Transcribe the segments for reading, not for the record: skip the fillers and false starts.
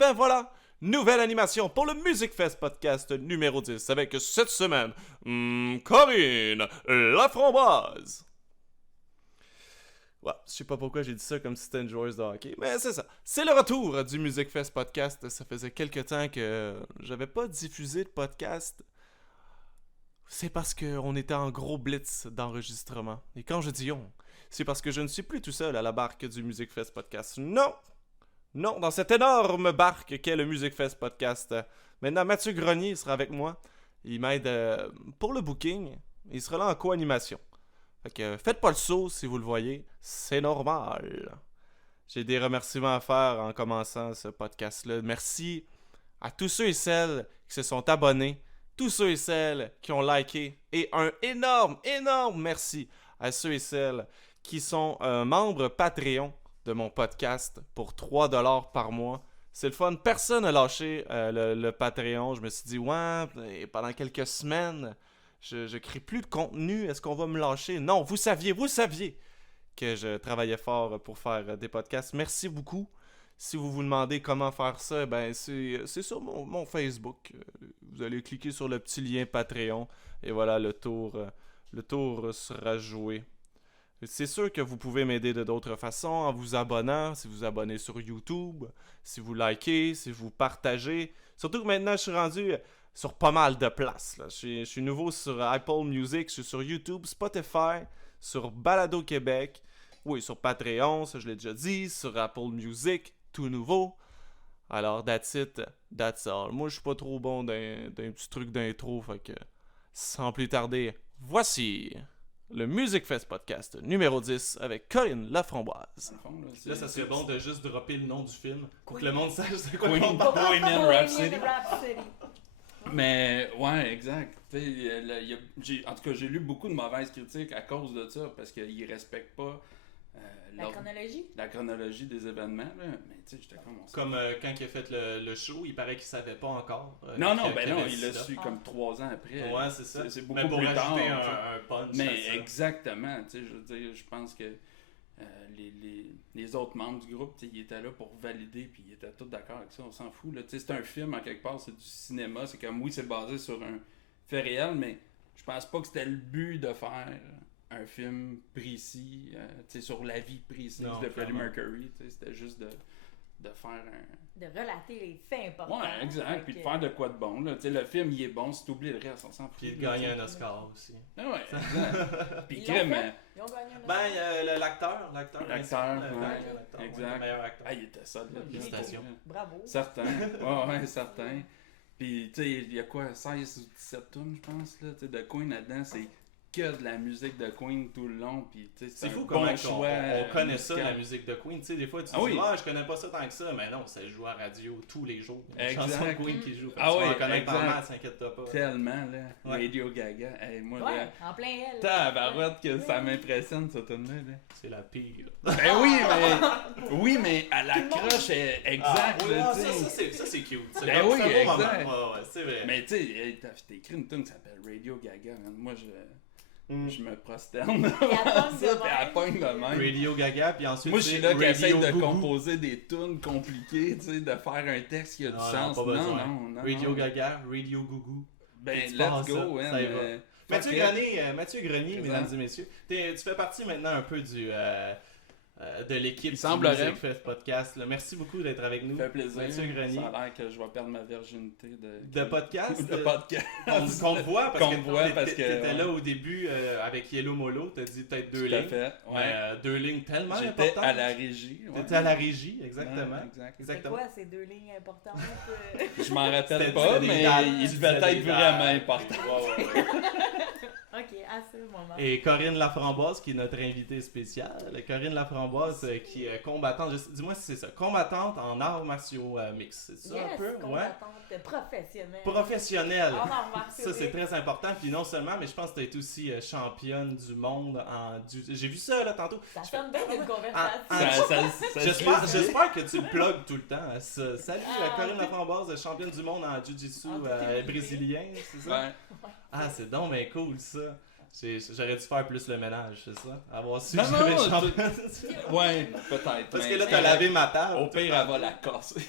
ben voilà, nouvelle animation pour le Music Fest podcast numéro 10 avec cette semaine, Corinne Laframboise. Ouais, je sais pas pourquoi j'ai dit ça comme si c'était une joueuse de hockey, mais c'est ça. C'est le retour du Music Fest podcast. Ça faisait quelques temps que j'avais pas diffusé de podcast. C'est parce qu'on était en gros blitz d'enregistrement. Et quand je dis on, c'est parce que je ne suis plus tout seul à la barque du Music Fest podcast. Non! Non, dans cette énorme barque qu'est le Music Fest podcast. Maintenant, Mathieu Grenier sera avec moi. Il m'aide pour le booking. Il sera là en co-animation. Fait que faites pas le saut si vous le voyez. C'est normal. J'ai des remerciements à faire en commençant ce podcast-là. Merci à tous ceux et celles qui se sont abonnés. Tous ceux et celles qui ont liké. Et un énorme merci à ceux et celles qui sont membres Patreon de mon podcast pour 3$ par mois. C'est le fun. Personne n'a lâché le Patreon. Je me suis dit, ouais, pendant quelques semaines, je crée plus de contenu. Est-ce qu'on va me lâcher? Non, vous saviez que je travaillais fort pour faire des podcasts. Merci beaucoup. Si vous vous demandez comment faire ça, ben c'est sur mon Facebook. Vous allez cliquer sur le petit lien Patreon et voilà, le tour sera joué. C'est sûr que vous pouvez m'aider de d'autres façons en vous abonnant, si vous abonnez sur YouTube, si vous likez, si vous partagez. Surtout que maintenant, je suis rendu sur pas mal de places. Là. Je suis nouveau sur Apple Music, je suis sur YouTube, Spotify, sur Balado Québec, oui, sur Patreon, ça je l'ai déjà dit, sur Apple Music, tout nouveau. Alors, that's it, that's all. Moi, je suis pas trop bon d'un petit truc d'intro, fait que sans plus tarder, voici le Music Fest podcast numéro 10 avec Corinne Laframboise. Là, ça serait bon de juste dropper le nom du film pour que le monde sache c'est quoi le nom. Bohemian Rhapsody. Mais, ouais, exact. En tout cas, j'ai lu beaucoup de mauvaises critiques à cause de ça, parce qu'ils respectent pas la chronologie des événements. Là. Mais tu sais, j'étais comme quand il a fait le show, il paraît qu'il savait pas encore. Non, il l'a su comme 3 ans après. Ouais, c'est ça. C'est beaucoup plus tard. Un punch. Mais exactement, tu sais, je veux dire, je pense que les autres membres du groupe, ils étaient là pour valider, puis ils étaient tous d'accord avec ça, on s'en fout. Là. C'est un film, en quelque part, c'est du cinéma, c'est comme, oui, c'est basé sur un fait réel, mais je pense pas que c'était le but de faire un film précis, sur la vie précise de Freddie Mercury, c'était juste de faire un... De relater les faits importants. Ouais, exact, puis de faire de quoi de bon. Là. Le film, il est bon, si t'oublies le reste, on s'en fout. Puis de gagner un Oscar aussi. Ah ouais, exact. Puis Ils ont gagné un Oscar. L'acteur, exact. Le meilleur acteur. Ah, il était solide. Félicitations. Bravo. Certain, ouais, certain. Puis, tu sais, il y a quoi, 16 ou 17 tunes, je pense, là, tu sais, de Queen là-dedans, c'est que de la musique de Queen tout le long, puis tu sais, c'est fou un comment bon choix. On connaît ça, la musique de Queen. Tu sais, des fois, tu dis, je connais pas ça tant que ça, mais non, ça joue à radio tous les jours. Il y a une chanson de Queen qui joue. Tu vas en connaître pas mal, t'inquiète pas. Tellement, là. Ouais. Radio Gaga. Hey, moi, ouais, là, en plein elle. Tabarouette que ça m'impressionne, ça tune là. C'est la pire. Ben oui, mais à la croche, exact. Ça, c'est cute. Ben oui, exact. Ouais, c'est vrai. Mais tu sais, t'as écrit une tune qui s'appelle Radio Gaga, man. Moi, je me prosterne. Elle pogne de même. Radio Gaga, puis ensuite. Moi, je suis là qui essaye de composer des tunes compliquées, tu sais, de faire un texte qui a du sens. Non. Radio Gaga, Radio Gougou. Ben, let's go, ça hein. y va. Mathieu Grenier, mesdames et messieurs. Tu fais partie maintenant un peu de l'équipe du Music Fest podcast. Là. Merci beaucoup d'être avec nous. Ça fait plaisir. Mathieu Grenier. Ça a l'air que je vais perdre ma virginité de podcast. De podcast. Qu'on te voit parce que t'étais là au début avec Yellow Molo. T'as dit peut-être 2 lignes. Fait, ouais. 2 lignes tellement importantes. J'étais à la régie. Ouais. T'étais à la régie, exactement. Ouais, c'est quoi ces 2 lignes importantes? Je m'en rappelle pas, mais il devait être vraiment important. Ok, à ce moment. Et Corinne Laframboise, qui est notre invitée spéciale. Corinne Laframboise, qui est combattante, dis-moi si c'est ça, combattante en arts martiaux mix, c'est ça un peu? Combattante professionnelle. Professionnelle. En arts martiaux. Ça, c'est très important. Puis non seulement, mais je pense que tu as été aussi championne du monde en... J'ai vu ça, là, tantôt. Ça sonne bien d'une conversation. J'espère que tu le plugues tout le temps. Salut, Corinne Laframboise, championne du monde en jiu-jitsu brésilien, c'est ça? Ouais. Ah, c'est donc bien cool, ça. J'aurais dû faire plus le ménage, c'est ça? Avoir su que j'avais champion. Ouais, peut-être. Parce que là, t'as lavé ma table. Au pire, elle va la casser.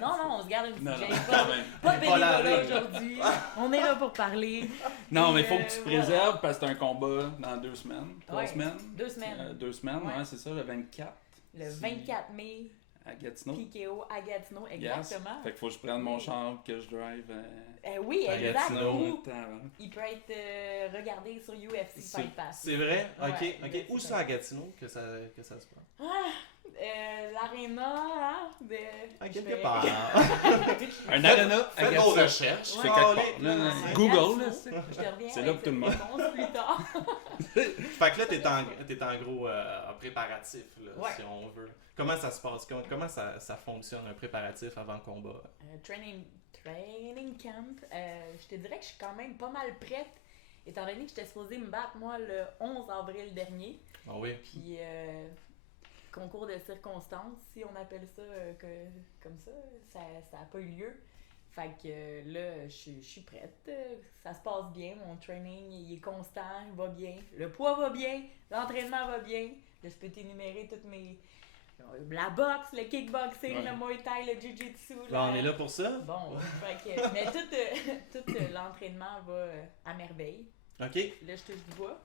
Non, on se garde une petite Non, non, gêne. quand même. Pas de Pas la bénévolat règle. aujourd'hui. On est là pour parler. Non, mais il Puis, faut que tu te voilà. préserves parce que c'est un combat dans 2 semaines. 3 Ouais, semaines? 2 semaines. 2 semaines, Ouais. ouais, c'est ça, le 24. Le 24 mai, À Gatineau. PKO à Gatineau, Yes. exactement. Fait qu'il faut que je prenne mon char, que je drive. Oui, À exact. Gatineau. Ou Avant. il peut être regardé sur UFC Fight Pass. C'est vrai? Ok, Ouais, ok. UFC Où ça à Gatineau que ça se passe? L'aréna, hein, de... À je quelque vais- part. Un arena à Faites vos Gatineau. recherches. C'est Ouais. quelque part. Là, là, À Google, là, Gatineau. Je te reviens c'est avec là pour tout le monde. cette réponse plus tard. Fait que là, t'es en gros préparatif, là, Ouais. si on veut. Comment ça se passe? Comment ça fonctionne, un préparatif avant combat? Training camp, je te dirais que je suis quand même pas mal prête, étant donné que j'étais supposée me battre, moi, le 11 avril dernier. Ah oui. Puis, concours de circonstances, si on appelle ça comme ça n'a pas eu lieu. Fait que là, je suis prête. Ça se passe bien. Mon training, il est constant, il va bien. Le poids va bien. L'entraînement va bien. Là, je peux t'énumérer toutes mes... La boxe, le kickboxing, Ouais. le muay thai, le jiu-jitsu. Là, on est là pour ça? Bon, fait que... Mais tout l'entraînement va à merveille. Ok. Là, je touche du bois.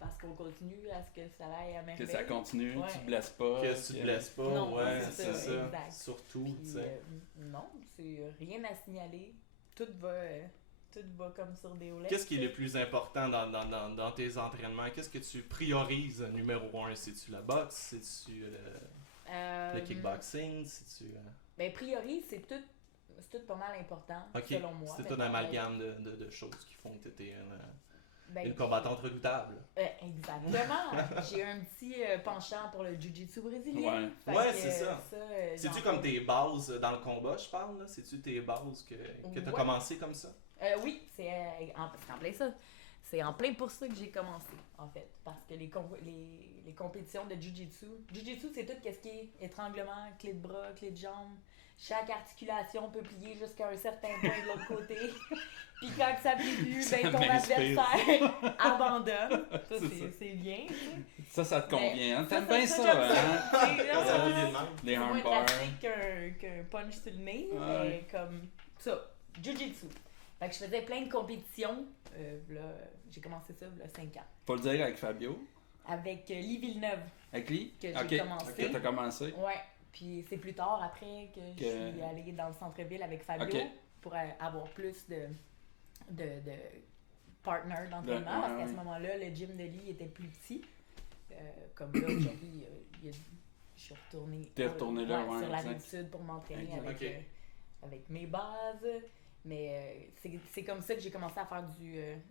Parce qu'on continue à ce que ça aille à Que merveille. ça continue, Ouais. tu te blesses pas. Que tu te blesses pas, Non, ouais, c'est c'est ça, ça. exact. Surtout, Puis, tu sais. non, c'est rien à signaler. Tout va comme sur des roulettes. Qu'est-ce qui est le plus important dans tes entraînements? Qu'est-ce que tu priorises numéro 1? C'est-tu la boxe? C'est-tu le kickboxing? C'est-tu... Ben, priori, c'est tout pas mal important, Ok, selon moi. c'est Ben, tout un amalgame de choses qui font que tu es ben, une combattante redoutable. Exactement. J'ai un petit penchant pour le jiu-jitsu brésilien. Ouais. Fait Ouais, que, c'est ça. C'est-tu j'en- comme tes bases dans le combat, je parle? Là? C'est-tu tes bases que tu as Ouais. commencé comme ça? Oui, c'est en plein ça. C'est en plein pour ça que j'ai commencé, en fait. Parce que les compétitions de Jiu-Jitsu... Jiu-Jitsu, c'est tout ce qui est étranglement, clé de bras, clé de jambe. Chaque articulation peut plier jusqu'à un certain point de l'autre côté. Puis quand ça plie plus, Ça ben ton m'inspire. adversaire abandonne. Ça, C'est c'est bien. Ça te convient, hein? Ça, T'aimes bien ça, j'aime hein? C'est Quand ça revient de même. Les moins armbars. drastique qu'un punch sur le nez, Ouais. mais comme ça, Jiu-Jitsu. Fait que je faisais plein de compétitions. Là, j'ai commencé ça il y a 5 ans. Faut le dire avec Fabio. Avec Lee Villeneuve, Avec lui? que j'ai Ok. commencé. Que t'as commencé. Ouais. Puis c'est plus tard, après, que je Que- suis allée dans le centre-ville avec Fabio Ok. pour avoir plus de partners d'entraînement. Ouais, Parce qu'à ouais. ce moment-là, le gym de Lee était plus petit. Comme là, aujourd'hui, je suis retournée. T'es retournée là, ouais, sur la exact. Rive-Sud pour m'entraîner Exact. avec, Ok. avec mes bases. Mais c'est comme ça que j'ai commencé à faire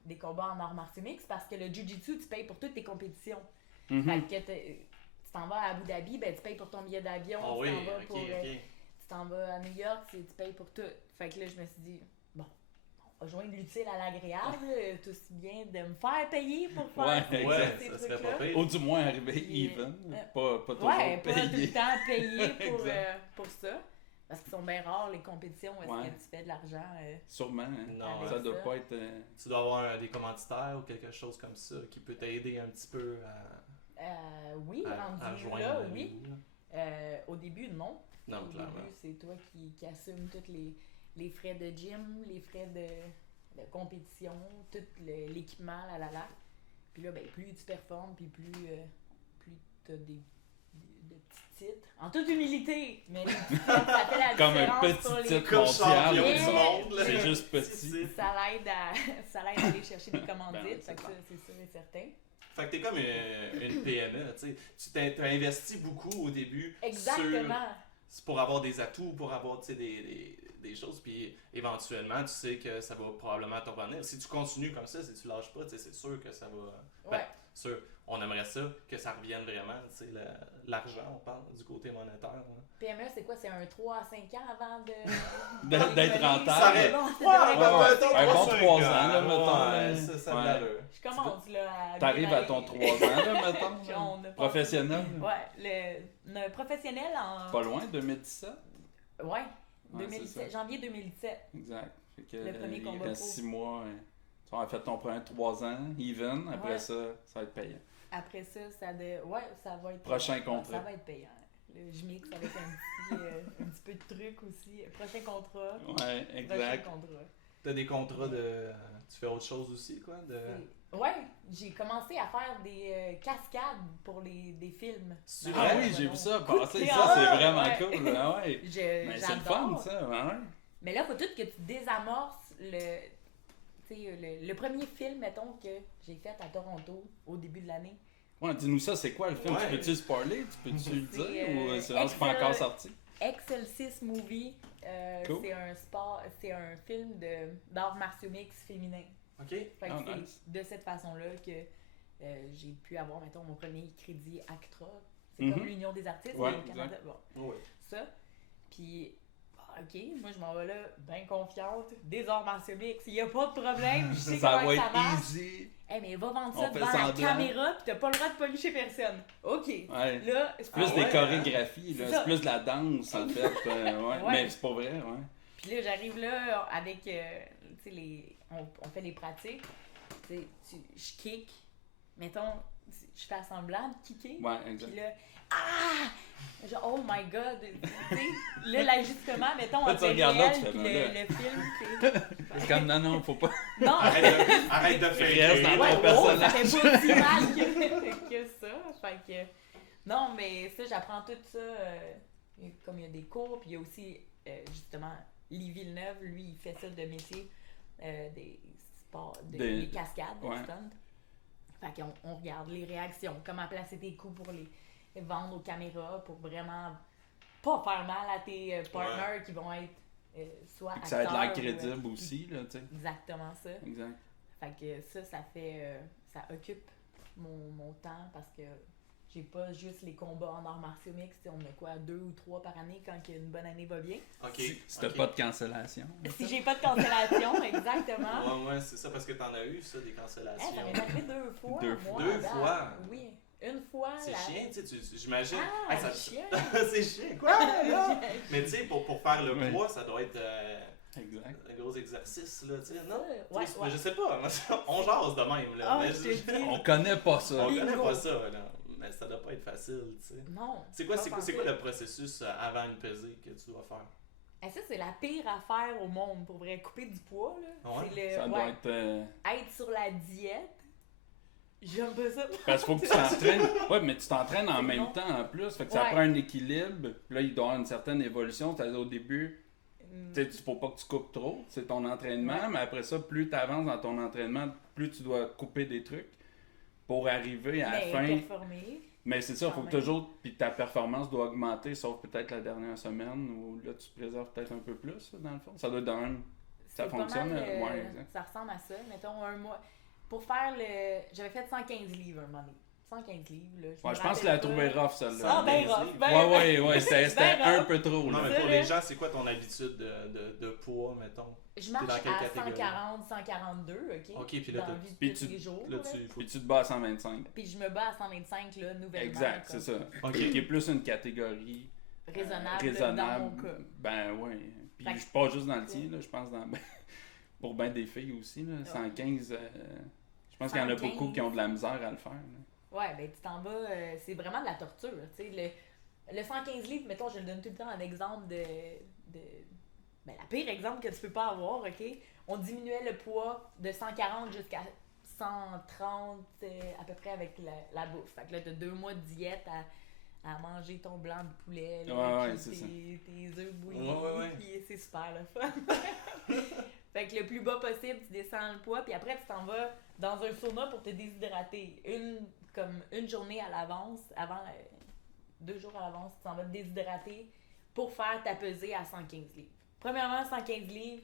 des combats en arts martiaux mixtes parce que le jiu-jitsu, tu payes pour toutes tes compétitions. Mhm. Fait que tu t'en vas à Abu Dhabi, ben tu payes pour ton billet d'avion. Ah tu oui, t'en vas ok, pour, ok. tu t'en vas à New York, tu payes pour tout. Fait que là, je me suis dit, bon, on va joindre l'utile à l'agréable. Tout aussi bien de me faire payer pour faire Ouais, ces- Ouais, ces ça serait trucs-là. pas pire. Ou du moins arriver Puis, even. euh, Pas toujours Ouais, pas tout payé. le temps payé Exact. pour ça. Parce qu'ils sont bien rares, les compétitions où est-ce Ouais. que tu fais de l'argent. Sûrement. Hein? Non, Avec Ça doit ça. pas être. Tu dois avoir des commanditaires ou quelque chose comme ça qui peut t'aider un petit peu Oui, à rendu rejoindre là, le oui. niveau, là. Au début, non. Non, Au clairement. début, c'est toi qui assumes tous les frais de gym, les frais de compétition, tout l'équipement, là. Puis là, ben, plus tu performes, puis plus tu as de petits titres. En toute humilité, mais les petits titres, ça fait la Comme un différence pour petit les... titre Comme mondial. champion Yeah. du monde, là. C'est juste petit. Ça l'aide à aller chercher des commandites, Ben, fait que ça, c'est sûr et certain. Fait que t'es comme une PME, tu sais. Tu t'as investi beaucoup au début Exactement. c'est pour avoir des atouts, pour avoir tu sais, des choses, puis éventuellement, tu sais que ça va probablement te revenir. Si tu continues comme ça, si tu lâches pas, tu sais, c'est sûr que ça va... Ouais. Sûr, on aimerait ça, que ça revienne vraiment, tu sais, l'argent, on parle du côté monétaire. Hein. PME, c'est quoi? C'est un 3 à 5 ans avant D'être rentable. Ça aurait- Bon, c'est Ouais, de- ouais. mettons Un bon 3-5 3 ans, là, mettons, Ouais, là. ça Ouais. me l'allure. Je commence là à... T'arrives à ton 3 ans, là, mettons. Puis on a pas- Professionnel. Ouais, le professionnel en... Pas loin, 2017. Ouais, Ouais, 2017, c'est ça. janvier 2017. Exact. Fait que, Le premier il combat reste pro. 6 mois. Tu vas fait ton premier 3 ans, even. Après Ouais. ça va être payant. Après ça, ça va être... Prochain ouais, contrat. Ça va être payant. je mixe avec un petit peu de trucs aussi. Prochain contrat. Ouais, Prochain exact. contrat. T'as des contrats de. Tu fais autre chose aussi, quoi? Ouais, j'ai commencé à faire des cascades pour des films. C'est Ah vrai? oui, j'ai vu ça passer. Coup de Ça, c'est théâtre, vraiment ouais. cool. Ah ouais. Mais c'est le fun, J'adore. ça. Ouais. Mais là, faut tout que tu désamorces le premier film, mettons, que j'ai fait à Toronto au début de l'année. Ouais, dis-nous ça, c'est quoi le film? Ouais. Tu peux-tu spoiler? Tu peux-tu le C'est, dire? Ou c'est vraiment pas Excel- encore sorti? Excel 6 Movie, Cool. c'est un film d'arts martiaux mix féminin. Ok. Fait que Oh, c'est nice. de cette façon-là que j'ai pu avoir, mettons, mon premier crédit ACTRA. C'est Mhm. comme l'Union des artistes Ouais, au Canada. Bon, Ouais. ça. Puis, ok, moi je m'en vais là, bien confiante. Des arts martiaux mix, il n'y a pas de problème, je sais Ça comment va que ça être marche. easy. Hey, mais va vendre On ça fait devant la semblant. caméra, pis t'as pas le droit de policher personne. Ok. Ouais. Là, c'est Plus Ah des ouais, chorégraphies, là. C'est C'est ça. plus de la danse, en fait. Ouais. Ouais. Mais c'est pas vrai, ouais. Puis là, j'arrive là avec, tu sais, on fait les pratiques. Tu sais, je kick, mettons, je fais semblant de kicker. Ouais, exact. Puis là, ah! Genre, oh my god! Tu sais, là, l'ajustement, mettons, Là, entre tu le regardes là, réel tu puis fais, le film, c'est... C'est comme, non, faut pas. Non! Arrête de faire. Reste dans Ouais, ton oh, ça personnage. fait pas si mal que ça. Fait que... Non, mais ça, j'apprends tout ça. Comme il y a des cours, puis il y a aussi, justement, Lee Villeneuve, lui, il fait ça de métier, des sports, des cascades, Ouais. des stunts. Fait qu'on on regarde les réactions, comment placer tes coups pour les vendre aux caméras, pour vraiment pas faire mal à tes partners qui vont être soit Puis que ça a de l'air acteurs ou, crédible aussi, là, tu sais. Exactement ça. Exact. Fait que ça fait... ça occupe mon temps parce que j'ai pas juste les combats en arts martiaux mix. On a quoi, 2 ou 3 par année quand une bonne année va bien. Ok. Si t'as ok. pas de cancellation. Si j'ai pas de cancellation, exactement. Ouais, c'est ça, parce que t'en as eu, ça, des cancellations. Ça m'est arrivé 2 fois. Deux moi, Deux à date. fois? Oui. Une fois. C'est la- chiant, tu sais, j'imagine. Ah, Hey, ça- chien! c'est chiant, quoi? là? Mais tu sais, pour faire le Ouais. poids, ça doit être Exact. un gros exercice, là, tu sais, non? Ouais, Tu sais, ouais. Je sais pas, on jase de même, là. Ah, mais je te dis. On connaît pas ça. on connaît Bingo. pas ça, là. Mais ça doit pas être facile, tu sais. Non. C'est quoi, pas c'est quoi facile. le processus avant une pesée que tu dois faire? Eh, ça, c'est la pire affaire au monde, pour vrai. Couper du poids, là. Ouais. C'est le... Ça doit être. Être sur la diète. J'aime pas ça. Parce qu'il faut que tu t'entraînes. Ouais, mais tu t'entraînes en C'est même long. temps en plus. Fait que ça Ouais. prend un équilibre. Puis là, il doit y avoir une certaine évolution. C'est-à-dire au début, tu sais, faut pas que tu coupes trop. C'est ton entraînement. Ouais. Mais après ça, plus tu avances dans ton entraînement, plus tu dois couper des trucs pour arriver à la Mais fin. performer. Mais c'est ça, il quand faut que même. toujours. Puis ta performance doit augmenter, sauf peut-être la dernière semaine où là, tu préserves peut-être un peu plus, dans le fond. Ça doit être dans même. Ça C'est pas fonctionne, mal, ouais, exact. ça ressemble à ça. Mettons un mois. Pour faire le. J'avais fait 115 livres un moment donné. 115 livres, là. Ouais, me je pense que rappelle tu l'as pas. trouvé rough, celle-là. Ah, ben livres. rough. Ben, Ouais, c'était ben un rough. peu trop, Non, là. mais C'est pour vrai. les gens, c'est quoi ton habitude de poids, mettons? Je marche T'es dans quelle à catégorie? 140, 142, ok? Ok, puis là, dans la t'as- vie de puis tous tu- les jours. Là, là. tu. Puis tu te bats à 125. Puis je me bats à 125, là, nouvellement. Exact, comme c'est ça. Ok. Qui est plus une catégorie Raisonnable, dans mon cas. Ben ouais. Puis Fait que- je suis pas juste dans le tien, là, je pense dans pour ben des filles aussi, là, 115. Je pense qu'il y en a 115. beaucoup qui ont de la misère à le faire. là. Ouais, ben tu t'en vas, c'est vraiment de la torture, tu sais. Le 115 livres, mettons, je le donne tout le temps un exemple de ben, la pire exemple que tu peux pas avoir, ok? On diminuait le poids de 140 jusqu'à 130 à peu près avec la bouffe. Fait que là, t'as 2 mois de diète à manger ton blanc de poulet, là, Ouais, puis c'est ça. tes œufs bouillis, Ouais. puis c'est super le fun. Fait que le plus bas possible, tu descends le poids, puis après, tu t'en vas dans un sauna pour te déshydrater. Comme une journée à l'avance, avant 2 jours à l'avance, tu t'en vas te déshydrater pour faire ta pesée à 115 livres. Premièrement, 115 livres,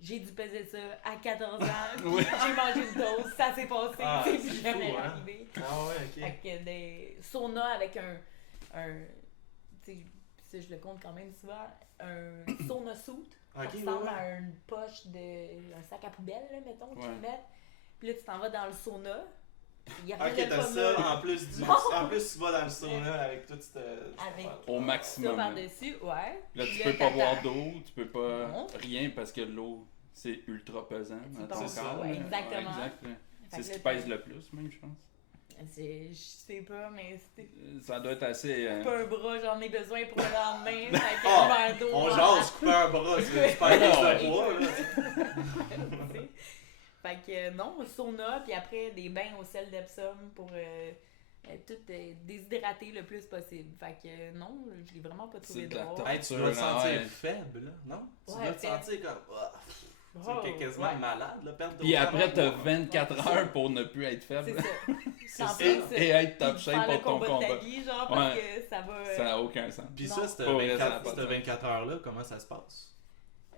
j'ai dû peser ça à 14 ans, puis Oui. j'ai mangé une dose, ça s'est passé, Ah, c'est c'est jamais fou, hein? arrivé. Ah ouais, ok. Fait que des saunas avec un tu sais, ça, je le compte quand même souvent, un sauna suit. Ça Ok, ressemble ouais. à une poche un sac à poubelle, là, mettons, qu'ils Ouais. mettent. Puis là, tu t'en vas dans le sauna. Il y a Ok, rien de t'as comme ça, là. en plus, Bon. en plus tu vas dans le sauna avec tout ce... Avec Au ça maximum. là. par-dessus, ouais. Là, Puis tu peux pas boire t'attends. d'eau, tu peux pas Non. rien parce que l'eau, c'est ultra pesant Tu dans ton penses ça, corps. ouais, là. exactement. exact, là. Fait C'est que ce là, qui pèse le plus, même, je pense. Je sais pas, mais c'est Ça doit être assez... pas un bras, j'en ai besoin pour le lendemain. Fait que Ah, un verre d'eau. On jase, couper un bras, c'est pas de poids, là. T'sais. Fait que non, sauna, puis après des bains au sel d'Epsom pour tout déshydrater le plus possible. Fait que non, je l'ai vraiment pas trouvé C'est de la drôle. torture. Hey, tu dois te sentir Ouais. faible, là, non? Tu Ouais, dois te faible. sentir comme... Oh, tu es quasiment ouais. malade, là, perdre de Puis après, t'as poids. 24 heures pour ne plus être faible. C'est ça. En ça. plus, Et être top puis shape faire le pour ton combat de ta combat. vie, genre, parce Ouais. que ça va... Ça n'a aucun sens. Puis Non. ça, cette Pas vrai, ça n'a pas de 24 heures-là, comment ça se passe?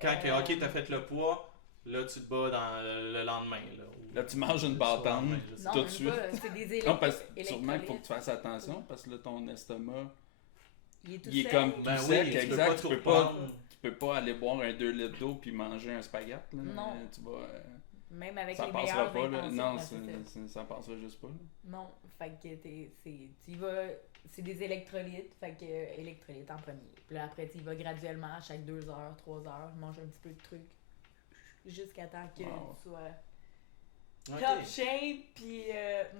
Quand Euh, ok, t'as fait le poids, là, tu te bats dans le lendemain, là. ou- Là, tu manges une Sur le bâtonne. lendemain, je sais non, tout de même suite. pas, c'est des Non, parce que électrolytes. sûrement qu'il faut que tu fasses attention parce que là, ton estomac, Il est tout il est seul. comme tout Ben oui, sec, tu peux exact. pas Tu tout peux pas, reprendre. tu peux pas aller boire un 2 litres d'eau puis manger un spaghette. Là. Non. Tu vas, Même avec ça les passera meilleures pas. Là. intentions, Non, ben, c'est ça. ça passera juste pas. Là. Non, fait que tu y vas, c'est des électrolytes, fait que électrolytes en premier. Puis là, après, tu y vas graduellement, à chaque 2 heures, 3 heures, mange un petit peu de trucs, jusqu'à temps que Wow. tu sois Ok. top shape, puis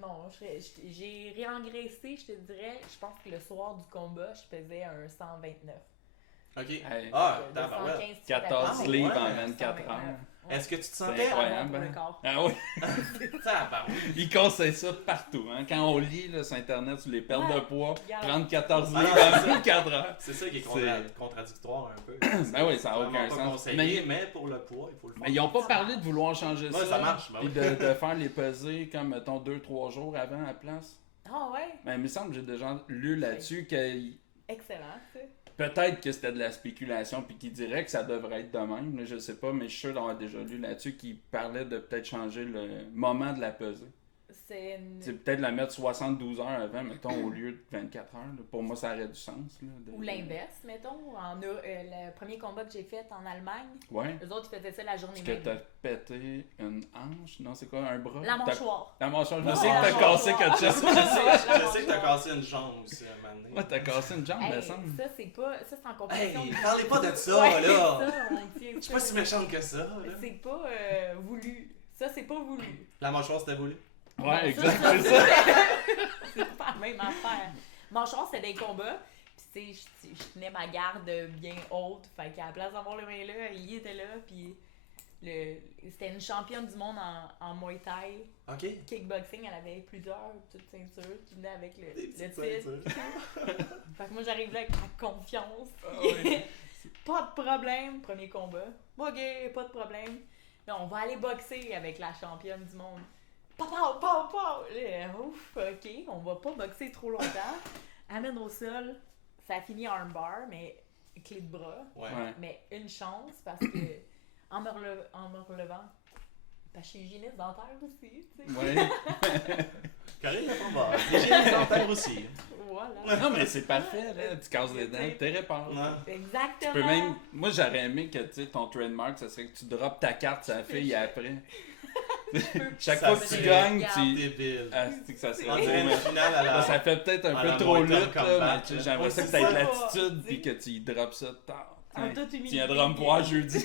non, j'ai réengraissé, je te dirais, je pense que le soir du combat, je pesais un 129. Ok. Hey. Ah, De tabarouette. 115 tout 14 Ah, livres ouais. en 24 heures. Ouais. Est-ce que tu te C'est sentais... incroyable. Pour le hein. corps. Ah oui, Tabarouette. ils conseillent ça partout. Hein. Quand on lit là, sur Internet sur les pertes Ouais. de poids, Regarde. prendre 14 Ah, livres c'est en 24 heures. C'est ça qui est C'est- contradictoire un peu. Ben oui, ça n'a Vraiment aucun pas sens. conseillé, mais pour le poids, il faut le faire. Mais ils n'ont pas parlé de vouloir changer Ouais, ça marche, ben puis oui. de faire les pesées comme, mettons, 2-3 jours avant à la place. Ah ouais, Mais il me semble que j'ai déjà lu là-dessus que excellent, ça. peut-être que c'était de la spéculation puis qu'ils diraient que ça devrait être de même. Là, je sais pas, mais je suis sûr d'avoir déjà lu là-dessus qu'ils parlaient de peut-être changer le moment de la pesée. C'est une... C'est peut-être la mettre 72 heures avant, mettons, au lieu de 24 heures. Là. Pour moi, ça aurait du sens. Là, Ou l'inverse, mettons. Le premier combat que j'ai fait en Allemagne, Ouais. eux autres, ils faisaient ça la journée Est-ce que même. t'as pété une hanche? Non, c'est quoi, un bras? La mâchoire. La mâchoire. Je Non, sais que la t'as cassé mâchoire. quelque chose. Je sais que t'as cassé une jambe aussi un moment donné. Ouais, t'as cassé une jambe, me Hey, semble. ça, c'est pas... Ça, c'est en compétition. Hey, parlez pas de ça, Ouais, là! c'est ça, on tient Je suis ça. pas si méchante que ça, là. C'est pas voulu. Ça, c'est pas voulu. La mâchoire, c'était voulu. Ouais, Non, exact, c'est ça. C'est pas la même affaire. Mâchoire, c'était des combats. Puis, tu sais, je tenais ma garde bien haute. Fait qu'à la place d'avoir le main là, il était là. Puis, c'était une championne du monde en Muay Thai. Ok. Kickboxing, elle avait plusieurs petites ceintures qui venaient avec le Des titre. petites ceintures. Fait que moi, j'arrive là avec ma confiance. Ah oui. Pas de problème, premier combat. Ok, pas de problème. Là, on va aller boxer avec la championne du monde. Pow, pow, pow, pow. Là, ouf, ok, on va pas boxer trop longtemps. Amène au sol. Ça a fini armbar, mais clé de bras. Ouais. Ouais. Mais une chance parce que en me relevant, parce que je suis hygiéniste dentaire aussi, tu sais. Ouais. Karine l'a pas barre. L'hygiène dentaire aussi. Voilà. Non, mais c'est parfait, là. Tu casses les dents, t'es réparé. Ouais. Exactement. Tu peux même. Moi, j'aurais aimé que tu sais, ton trademark, ça serait que tu droppes ta carte sur la fille après. Chaque Ça fois que tu serait gagnes, tu. Débile. Ah, c'est que ça serait On drôle, dirait une mais- finale à Là, la... ça fait peut-être un à peu la trop Mortal lutte, là, Kombat, mais tu sais, là. j'aimerais ça que Ouais, t'aies de c'est ça. l'attitude Tu puis sais. que tu y drops ça tard. En toute Tu humilité. viendras me voir jeudi.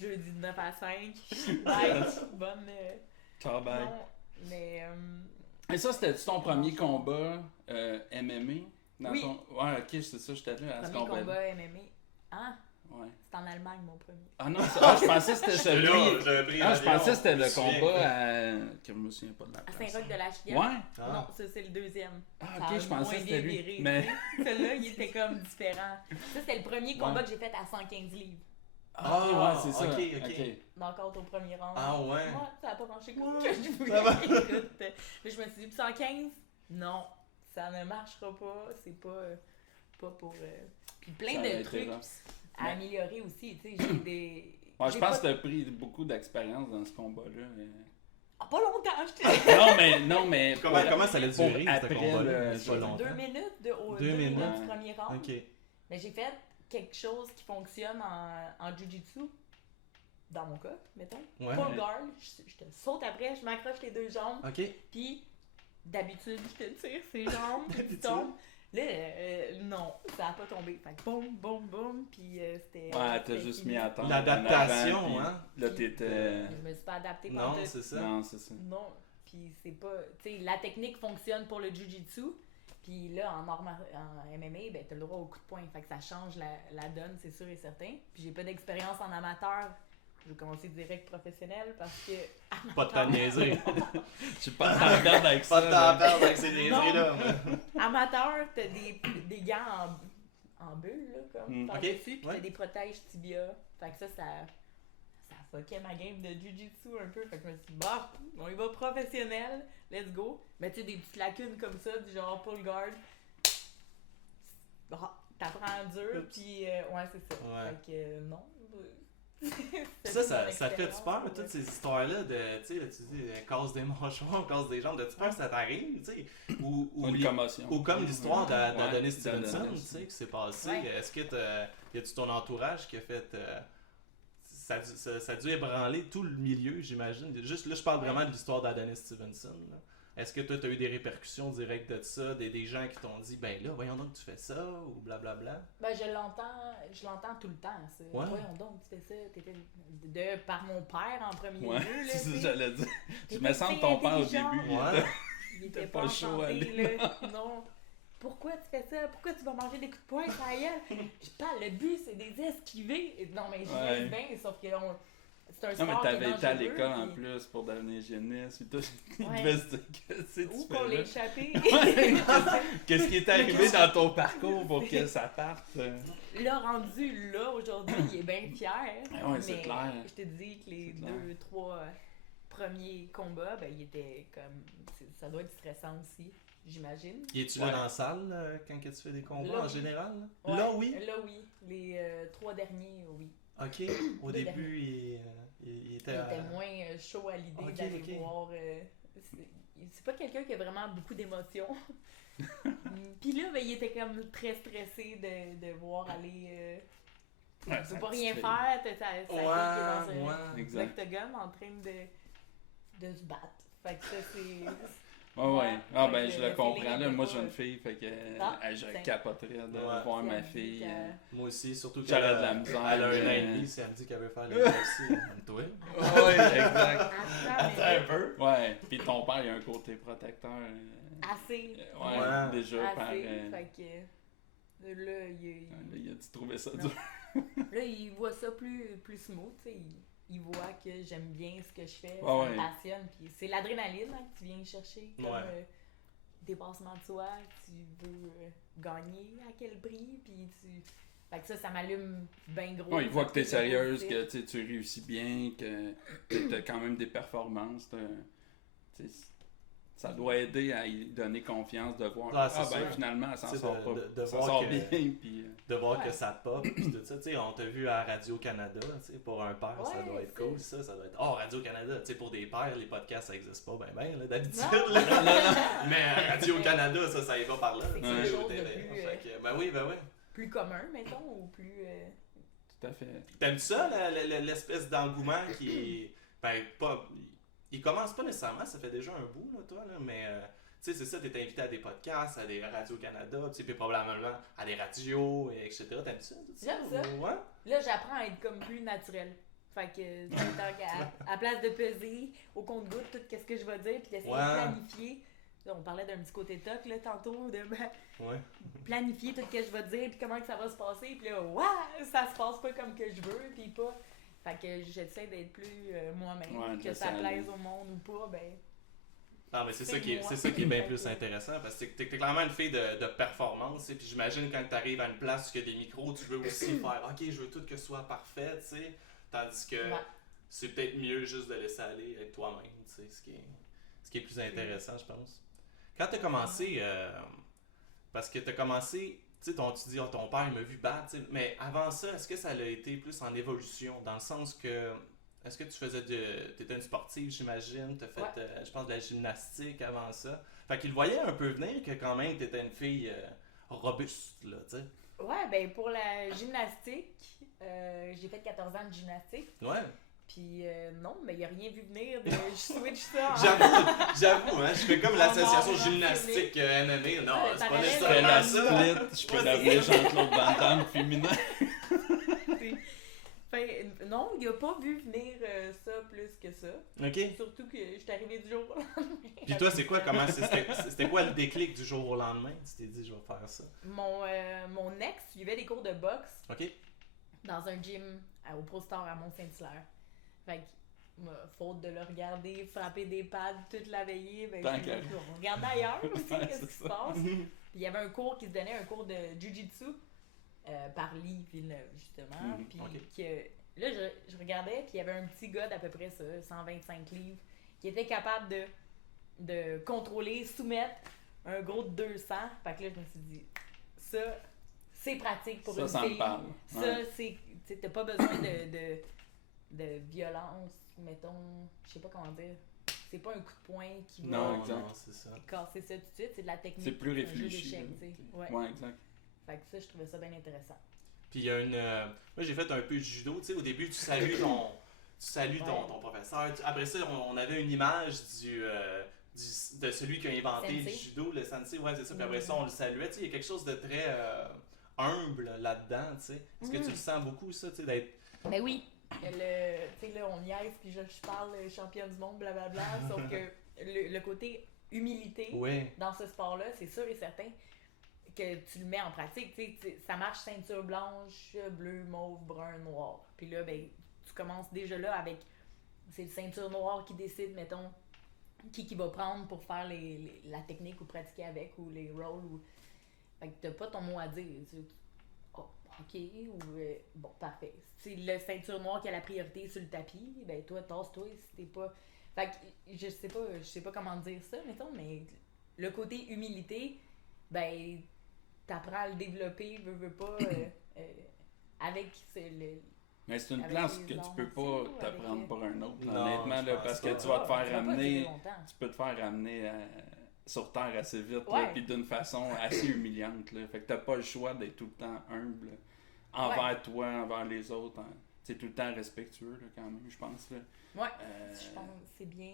Jeudi de 9 à 5. Bye. Bonne. Carbine. Non, mais. Et ça, c'était ton premier combat MMA? Dans Oui. Ouais, ok, c'est ça, j'étais là à ce Premier combat. combat MMA. Ah, Ouais. c'est en Allemagne mon premier. Ah non, je pensais que c'était celui. j'avais pris Ah, je l'avion. pensais que c'était le Je me souviens. combat à. Que je me souviens pas de la À place. Saint-Roch de la Chienne. Ouais? Ah. Non, ça c'est le deuxième. Ah, Ça ok, a je pensais moins que c'était bien lui. viré, Mais. tu sais. Celui-là, il était comme différent. Ça, c'était le premier combat Ouais. que j'ai fait à 115 livres. Ah, ok, ouais, c'est ça. ok, ok. Encore au premier rang. Ah ouais? Ça a pas marché comme Ouais, que je voulais. ça va. Écoute, là, je me suis dit, 115, non, ça ne marchera pas. C'est pas pour. Puis plein Ça aurait de été trucs rough. à Mais- améliorer aussi. Tu sais, j'ai des. Ouais, je j'ai pense pas... que t'as pris beaucoup d'expérience dans ce combat-là. Ah, pas longtemps, je te Non, mais. Comment ça allait pour durer, ce après combat-là? le- C'est pas longtemps. 2 minutes de au 2 2 minutes minutes. du premier round. Ok. Mais j'ai fait quelque chose qui fonctionne en jiu-jitsu. Dans mon cas, mettons. Ouais. Full guard, je te saute après, je m'accroche les deux jambes, Ok. puis d'habitude, je te tire ses jambes, puis tu D'habitude. tombes. Là, non, ça a pas tombé. Fait que boum, boum, boum, puis c'était. Ouais, t'as c'était juste fini. mis à temps. L'adaptation, en avant, hein? puis Là, t'étais. Je me suis pas adaptée Non, pendant c'est ça. Non, c'est ça. Non. puis c'est pas... Tu sais, la technique fonctionne pour le jiu-jitsu, puis là, en MMA, ben t'as le droit au coup de poing, fait que ça change la donne, c'est sûr et certain. Puis j'ai pas d'expérience en amateur, je vais commencer direct professionnel parce que... Pas de temps niaiser. J'ai pas de temps à perdre avec ça. Pas de temps à perdre avec ces niaiseries-là. Amateur, t'as des gants en bulle, là, comme par-dessus, puis t'as des protèges tibia. Fait que ça fuckait ma game de jiu-jitsu un peu. Fait que je me suis dit, bah, on y va professionnel, let's go. Mais tu sais, des petites lacunes comme ça, du genre pull guard. Bah, t'apprends dur, puis ouais, c'est ça. Ouais. Fait que non. Ça te fait peur, toutes ces histoires-là de, tu sais, tu dis, casse des mâchoires, casse des jambes, de-tu peur que ça t'arrive, tu sais? Ou une commotion. Ou comme l'histoire d'Adonis d'Adonis. Stevenson, tu sais, qui s'est passé. Ouais. Est-ce que y a-tu ton entourage qui a fait... ça a dû ébranler tout le milieu, j'imagine. Juste là, je parle vraiment de l'histoire d'Adonis Stevenson, là. Est-ce que toi, tu as eu des répercussions directes de ça, des gens qui t'ont dit, ben là, voyons donc, tu fais ça, ou blablabla? Ben, je l'entends tout le temps, ça. Ouais. Voyons donc, tu fais ça. T'étais par mon père en premier Ouais, lieu, là. c'est ça tu que sais. j'allais dire. Je T'étais me sens très ton père au intelligent. début. Ouais. Il était T'es pas pas chaud à enchanté, aller. là. Non. Pourquoi tu fais ça? Pourquoi tu vas manger des coups de poing, ça y est? Je parle, le but, c'est des esquiver. Non, mais j'y Ouais. laisse bien, sauf que c'est un Non, sport mais qui est t'avais été à dangereux, l'école en puis- plus pour devenir hygiéniste. Puis il Ouais. devait se dire, qu'est-ce que Ou tu pour fais là? l'échapper. Qu'est-ce qui est arrivé dans ton parcours pour que ça parte? Là, rendu là, aujourd'hui, il est bien fier. Ouais, c'est mais clair. je te dis que les C'est clair. 2-3 premiers combats, ben, il était comme... Ça doit être stressant aussi, j'imagine. Es-tu Ouais. là dans la salle quand que tu fais des combats Là, en oui. général? Ouais, Là, oui? Là, oui. Les 3 derniers, oui. Ok. Au Deux début, il était... Il était moins chaud à l'idée Ok, d'aller ok. voir. C'est pas quelqu'un qui a vraiment beaucoup d'émotions. Puis là, ben, il était comme très stressé de voir aller. Ouais, Tu ça peux pas te rien fait- faire, t'as ta fille qui est dans un ouais. Exact. en train de se battre. Fait que ça, c'est. Ouais. Ah, Fait ben, que je le le comprends. feeling là. était moi, pas- j'ai une fille, fait que Ah, je tiens. capoterais de Ouais. voir ma Elle dit fille. qu'elle- Moi aussi, surtout J'aurais qu'elle de la misère, elle a un an mais- et demi, si elle me dit qu'elle veut faire les gars aussi. Toi? Ouais, exact. Attends, mais peu. Ouais, puis ton père, il a un côté protecteur. assez. Ouais, Ouais. déjà par. Assez. Fait que. Là, Il a dû trouver ça dur. là, il voit ça plus smooth, tu sais. Il voit que j'aime bien ce que je fais, Ah ça ouais. me passionne. Puis c'est l'adrénaline hein, que tu viens chercher comme Ouais. dépassement de soi. Tu veux gagner à quel prix, puis tu... Fait que ça m'allume bien gros. Ouais, il voit que t'es Ça fait sérieuse, positif. que tu réussis bien, que t'as quand même des performances. Tu sais, ça doit aider à y donner confiance de voir. Ah, c'est ben sûr. finalement, elle s'en Tu sais, sort de- pas. de ça voir sort que- bien, puis. De voir Ouais. que ça pop pis tout ça, tu sais, on t'a vu à Radio-Canada, tu sais, pour un père, ça Ouais, doit être c'est- cool, ça doit être... Oh, Radio-Canada, tu sais, pour des pères, les podcasts, ça existe pas ben, là, d'habitude, Non. là. Mais à Radio-Canada, ça y va par là, C'est tu sais, quelque au chose de télé. plus, Fait que, ben oui. Plus commun, mettons, ou plus... Tout à fait. T'aimes ça, l'espèce d'engouement qui... Ben, pas... Il commence pas nécessairement, ça fait déjà un bout, là, toi, là, mais... tu sais, c'est ça, t'es invité à des podcasts, à des Radio-Canada, tu sais, puis probablement à des radios, et etc. T'aimes ça, tout ça? J'aime ça. Ouais? Là, j'apprends à être comme plus naturel. Fait que, tant qu'à à place de peser au compte-goutte tout ce que je vais dire, puis d'essayer Ouais. de planifier. Là, on parlait d'un petit côté toc, là, tantôt, de Ouais. planifier tout ce que je vais dire, puis comment que ça va se passer, puis là, ouais, ça se passe pas comme que je veux, puis pas. Fait que j'essaie d'être plus moi-même, Ouais, de que ça laisser plaise aller. au monde ou pas, ben. Ah, mais c'est C'est ça qui est, moi. c'est ça qui est bien Fait plus que- intéressant parce que t'es clairement une fille de performance. Et puis j'imagine quand t'arrives à une place où il y a des micros, tu veux aussi faire OK, je veux tout que ce soit parfait, tu sais. Tandis que Ouais. c'est peut-être mieux juste de laisser aller, être toi-même, tu sais, ce qui est plus intéressant, je pense. Quand t'as commencé, parce que t'as commencé, tu sais, tu dis, oh, ton père il m'a vu battre, tu sais, mais avant ça, est-ce que ça a été plus en évolution, dans le sens que. Est-ce que tu faisais t'étais une sportive, j'imagine, t'as fait, Ouais. je pense, de la gymnastique avant ça. Fait qu'il voyait un peu venir que quand même t'étais une fille robuste, là, tu sais. Ouais, ben pour la gymnastique, j'ai fait 14 ans de gymnastique. Ouais. Puis non, mais il a rien vu venir de je switch ça. en- J'avoue, hein, je fais comme l'association En gymnastique MMA. Non, Ouais, c'est pas parallèle, Je fais nécessairement la ça. split, je peux devenir Jean-Claude Van Damme féminin. Fait, non, il a pas vu venir ça plus que ça. OK. Surtout que je suis arrivée du jour au lendemain. Puis toi, c'est quoi, c'était quoi le déclic du jour au lendemain? Tu t'es dit, je vais faire ça. Mon ex suivait des cours de boxe OK. dans un gym au Pro Star à Mont-Saint-Hilaire. Fait que, faute de le regarder frapper des pads toute la veillée, ben, on regarde ailleurs aussi, qu'est-ce qui se passe. Puis il y avait un cours qui se donnait, un cours de Jiu-Jitsu par Lee Villeneuve, justement. Puis là, je regardais, puis il y avait un petit gars d'à peu près ça, 125 livres, qui était capable de contrôler, soumettre un gros de 200. Fait que là, je me suis dit, ça, c'est pratique pour une fille. Ça me parle. Ça, c'est... T'as pas besoin de violence, mettons, je sais pas comment dire. C'est pas un coup de poing qui va Non, c'est ça. casser ça tout de suite, c'est de la technique. C'est plus un réfléchi. jeu d'échecs, ouais. Ouais, exact. Fait que ça, je trouvais ça bien intéressant. Puis il y a une... moi, j'ai fait un peu de judo. Tu sais, au début, tu salues ton professeur. Après ça, on avait une image de celui qui a inventé le judo, le sensei. Ouais, c'est ça. Puis après ça, on le saluait. Tu sais, il y a quelque chose de très humble là-dedans, tu sais. Est-ce que tu le sens beaucoup, ça, tu sais, d'être... Ben oui. Tu sais, là, on niaise, puis je parle championne du monde, blablabla. Sauf que le côté humilité dans ce sport-là, c'est sûr et certain que tu le mets en pratique. Tu sais, ça marche ceinture blanche, bleu, mauve, brun, noir. Puis là, ben, tu commences déjà là avec... C'est le ceinture noire qui décide, mettons, qui va prendre pour faire la technique ou pratiquer avec, ou les rolls. Fait que t'as pas ton mot à dire. Oh, OK, ou... bon, parfait. C'est le ceinture noire qui a la priorité sur le tapis, ben toi, tasse-toi si t'es pas... Fait que je sais pas comment dire ça, mettons, mais le côté humilité, ben, t'apprends à le développer, veux pas, avec mais c'est une place que tu peux pas t'apprendre pour un autre, non, honnêtement, là, parce que tu vas te faire ramener... Tu peux te faire ramener sur terre assez vite, puis d'une façon assez humiliante. Là. Fait que t'as pas le choix d'être tout le temps humble envers toi, envers les autres. C'est tout le temps respectueux, là, quand même, je pense. Là. Ouais, je pense que c'est bien...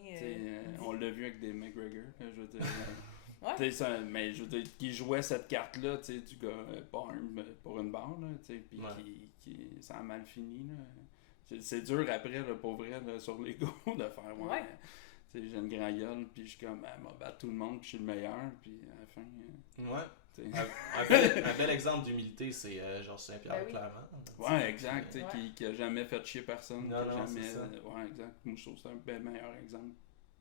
on l'a vu avec des McGregor, là, je veux dire... ça, mais je veux dire, qui jouait cette carte-là, tu sais, du gars pas humble pour une barre, là, tu sais, puis qui ça a mal fini, là. C'est dur après, là, pour vrai, là, sur l'ego, de faire, tu sais, j'ai une grande gueule, puis je suis comme, m'a battu tout le monde, puis je suis le meilleur, puis à la fin... un bel exemple d'humilité, c'est Georges Saint-Pierre, clairement. Ouais, exact, tu sais, qui a jamais fait chier personne, non, jamais... c'est ça. Ouais, exact. Moi, je trouve que c'est un bel meilleur exemple.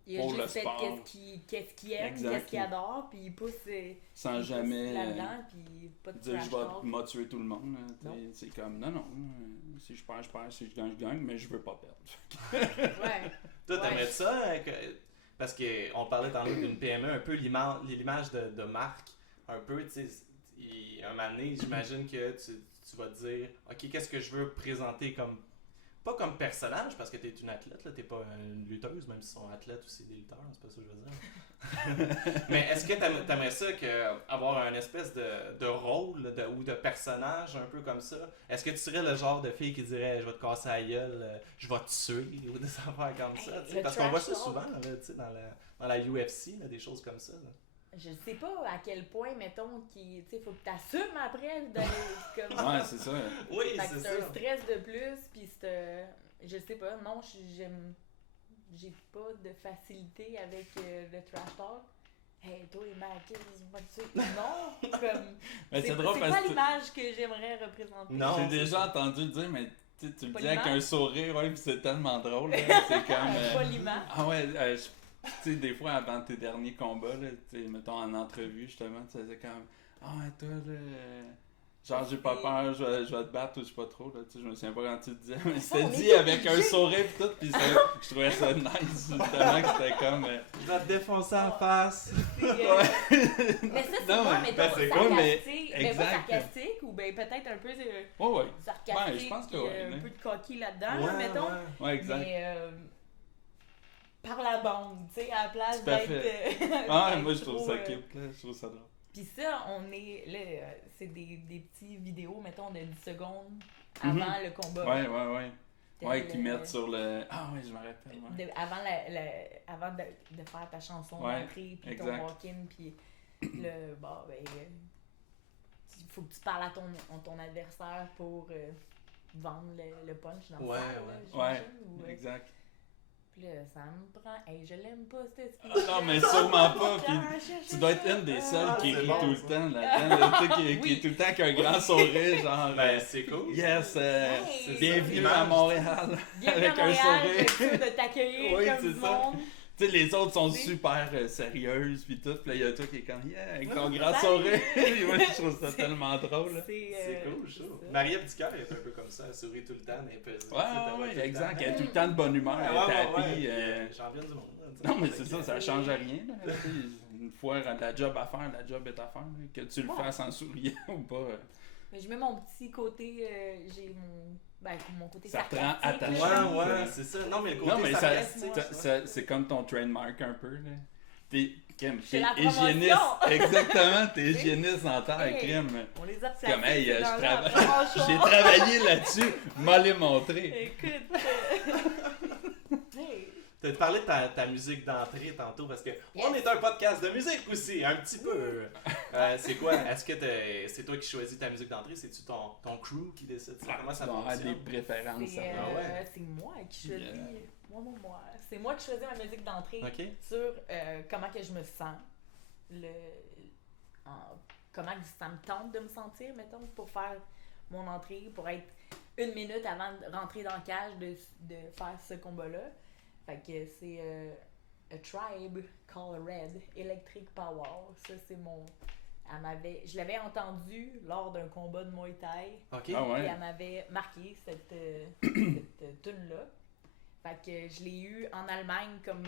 Il a pour juste le fait sport. qu'est-ce qu'il aime, qu'est-ce qu'il adore, puis il pousse, sans jamais là-dedans, puis pas de dire trash je talk. vais tuer tout le monde. C'est comme, non, si je perds, je perds, si je gagne, mais je veux pas perdre. Ouais. Toi, t'aimerais ça? Parce qu'on parlait tantôt d'une PME, un peu l'image de marque, un peu, tu sais, un moment donné, j'imagine que tu vas te dire, OK, qu'est-ce que je veux présenter comme... Pas comme personnage, parce que t'es une athlète, là, t'es pas une lutteuse, même si sont athlètes aussi des lutteurs, c'est pas ça que je veux dire. Mais est-ce que t'aimerais ça avoir une espèce de rôle ou de personnage un peu comme ça? Est-ce que tu serais le genre de fille qui dirait je vais te casser la gueule, je vais te tuer ou des affaires comme ça? Parce qu'on voit ça souvent là, dans la UFC, là, des choses comme ça. Là. Je sais pas à quel point, mettons, tu sais, faut que t'assumes après d'aller comme ouais, c'est ça. Oui, fait c'est que ça. c'est un stress de plus, puis c'est... Je sais pas, non, j'ai pas de facilité avec le trash talk. Hey, toi, non, comme... Mais c'est drôle pas parce que l'image que j'aimerais représenter. Non, j'ai déjà entendu le dire, mais tu le Pas dis avec l'image. un sourire, ouais, pis c'est tellement drôle. Là. C'est comme... Pas l'image. Ah ouais, tu sais, des fois, avant tes derniers combats, là, tu sais, mettons en entrevue, justement, tu faisais comme, ouais, toi, là, genre, j'ai pas peur, je vais te battre ou je sais pas trop, là, tu sais, je me souviens pas quand tu le disais, mais c'était dit avec un sourire pis tout, pis je trouvais ça nice, justement, que c'était comme... Je vais te défoncer en face. Mais ça, c'est Non, pas, mais mettons, c'est sarcastique. cool, mais Mais pas exact. sarcastique, ou ben peut-être un peu ouais. sarcastique, Ouais, je pense que oui, un là. peu de coquille là-dedans, Ouais, mettons. Ouais, exact. Mais par la bande, tu sais, à la place Tout à d'être... Ah, moi, je trouve trop, ça cute, là, je trouve ça drôle. Puis ça, on est... Là, c'est des petits vidéos, mettons, de 10 secondes avant le combat. Ouais. Ouais, qui Le- mettent sur le... Ah ouais, je me rappelle, ouais. Avant de faire ta chanson Ouais, d'entrée, puis ton exact. walk-in, puis le... Bon, ben... il faut que tu parles à ton adversaire pour vendre le punch dans Ouais, le salle, ouais. Ouais, j'imagine, ou, exact. Puis là, ça me prend. Hey, je l'aime pas, cette Non, mais sûrement pas. Puis tu dois être une des seules qui c'est rit bon, tout le ça. temps là-dedans. Tu sais, qui est Oui. tout le temps avec un grand sourire, genre. Ben, c'est cool. Yes, Hey, bienvenue l'image. à Montréal. Bienvenue avec à un Montréal, sourire. je suis sûre de t'accueillir Oui, comme c'est du ça. monde. Tu sais, les autres sont Oui. super sérieuses, puis tout. Puis là, il y a toi qui est comme, yeah, avec ton grand Salut. sourire. Moi, je trouve ça C'est- tellement drôle. là. C'est cool, c'est chaud. ça. Maria Petitcœur est un peu comme ça, elle sourit tout le temps, mais Ouais, exact. Elle a tout le temps de bonne humeur, elle est happy. Championne du monde. là, tu sais. Non, mais c'est ça, ça change rien. Là. Tu sais, une fois, la job à faire, la job est à faire. Là. Que tu le Ouais. fasses en souriant ou pas. Mais je mets mon petit côté, j'ai mon côté Ça te sarcastique. rend attaché. là. Ouais, c'est ça. Non, mais le côté Non, mais ça, sarcastique, c'est comme ton trademark un peu. Là. T'es C'est la hygiéniste. promotion. Exactement, t'es hygiéniste en terre, Hey. crème. On les a C'est comme, hey, placés, je ces travaille- gens-là, franchement. J'ai travaillé là-dessus, m'a les montré. Écoute. Hey. Tu as parlé de ta musique d'entrée tantôt parce que on est un podcast de musique aussi, un petit peu. C'est quoi? Est-ce que c'est toi qui choisis ta musique d'entrée? C'est-tu ton crew qui décide? Comment ça Tu dois avoir des fonctionne? préférences. C'est ça va. ouais. c'est moi qui choisis. Yeah. Moi. C'est moi qui choisis ma musique d'entrée Ok. sur comment que je me sens. Comment que ça me tente de me sentir, mettons, pour faire mon entrée, pour être 1 minute avant de rentrer dans le cage de faire ce combat-là. Fait que c'est A Tribe Called Red, Electric Power. Ça, c'est mon. Je l'avais entendu lors d'un combat de Muay Thai. Ok. Ah Et ouais. elle m'avait marqué cette tune-là. Fait que je l'ai eu en Allemagne comme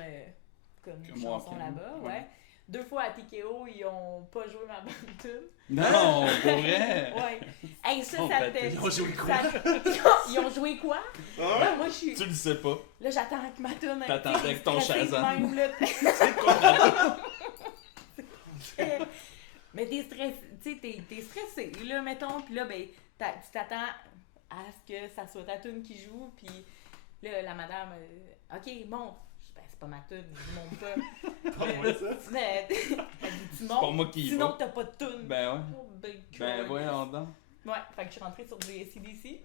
chanson walk-in, là-bas, ouais. ouais. 2 fois à TKO, ils ont pas joué ma bonne tune. Non, pour vrai. Ouais. Hey, ça, Oh, ça ben, te... ils ont joué quoi? Ils ont joué quoi? Ah Là, moi, je suis... Tu le sais pas. Là, j'attends que ma tune... T'attendais avec ton Shazam. Mais t'es stressé, tu sais, t'es stressé, là, mettons, pis là, ben, tu t'attends à ce que ça soit ta tune qui joue, pis là, la madame, OK, monte. Je dis, ben, c'est pas ma tune, je monte pas. Pas moi, ça. Mais, elle dit, tu C'est pas montes, moi qui y sinon va. t'as pas de tune. Ben ouais. Oh, ben, Ben Christ. voyons donc. Ouais, fait que je suis rentrée sur du ACDC.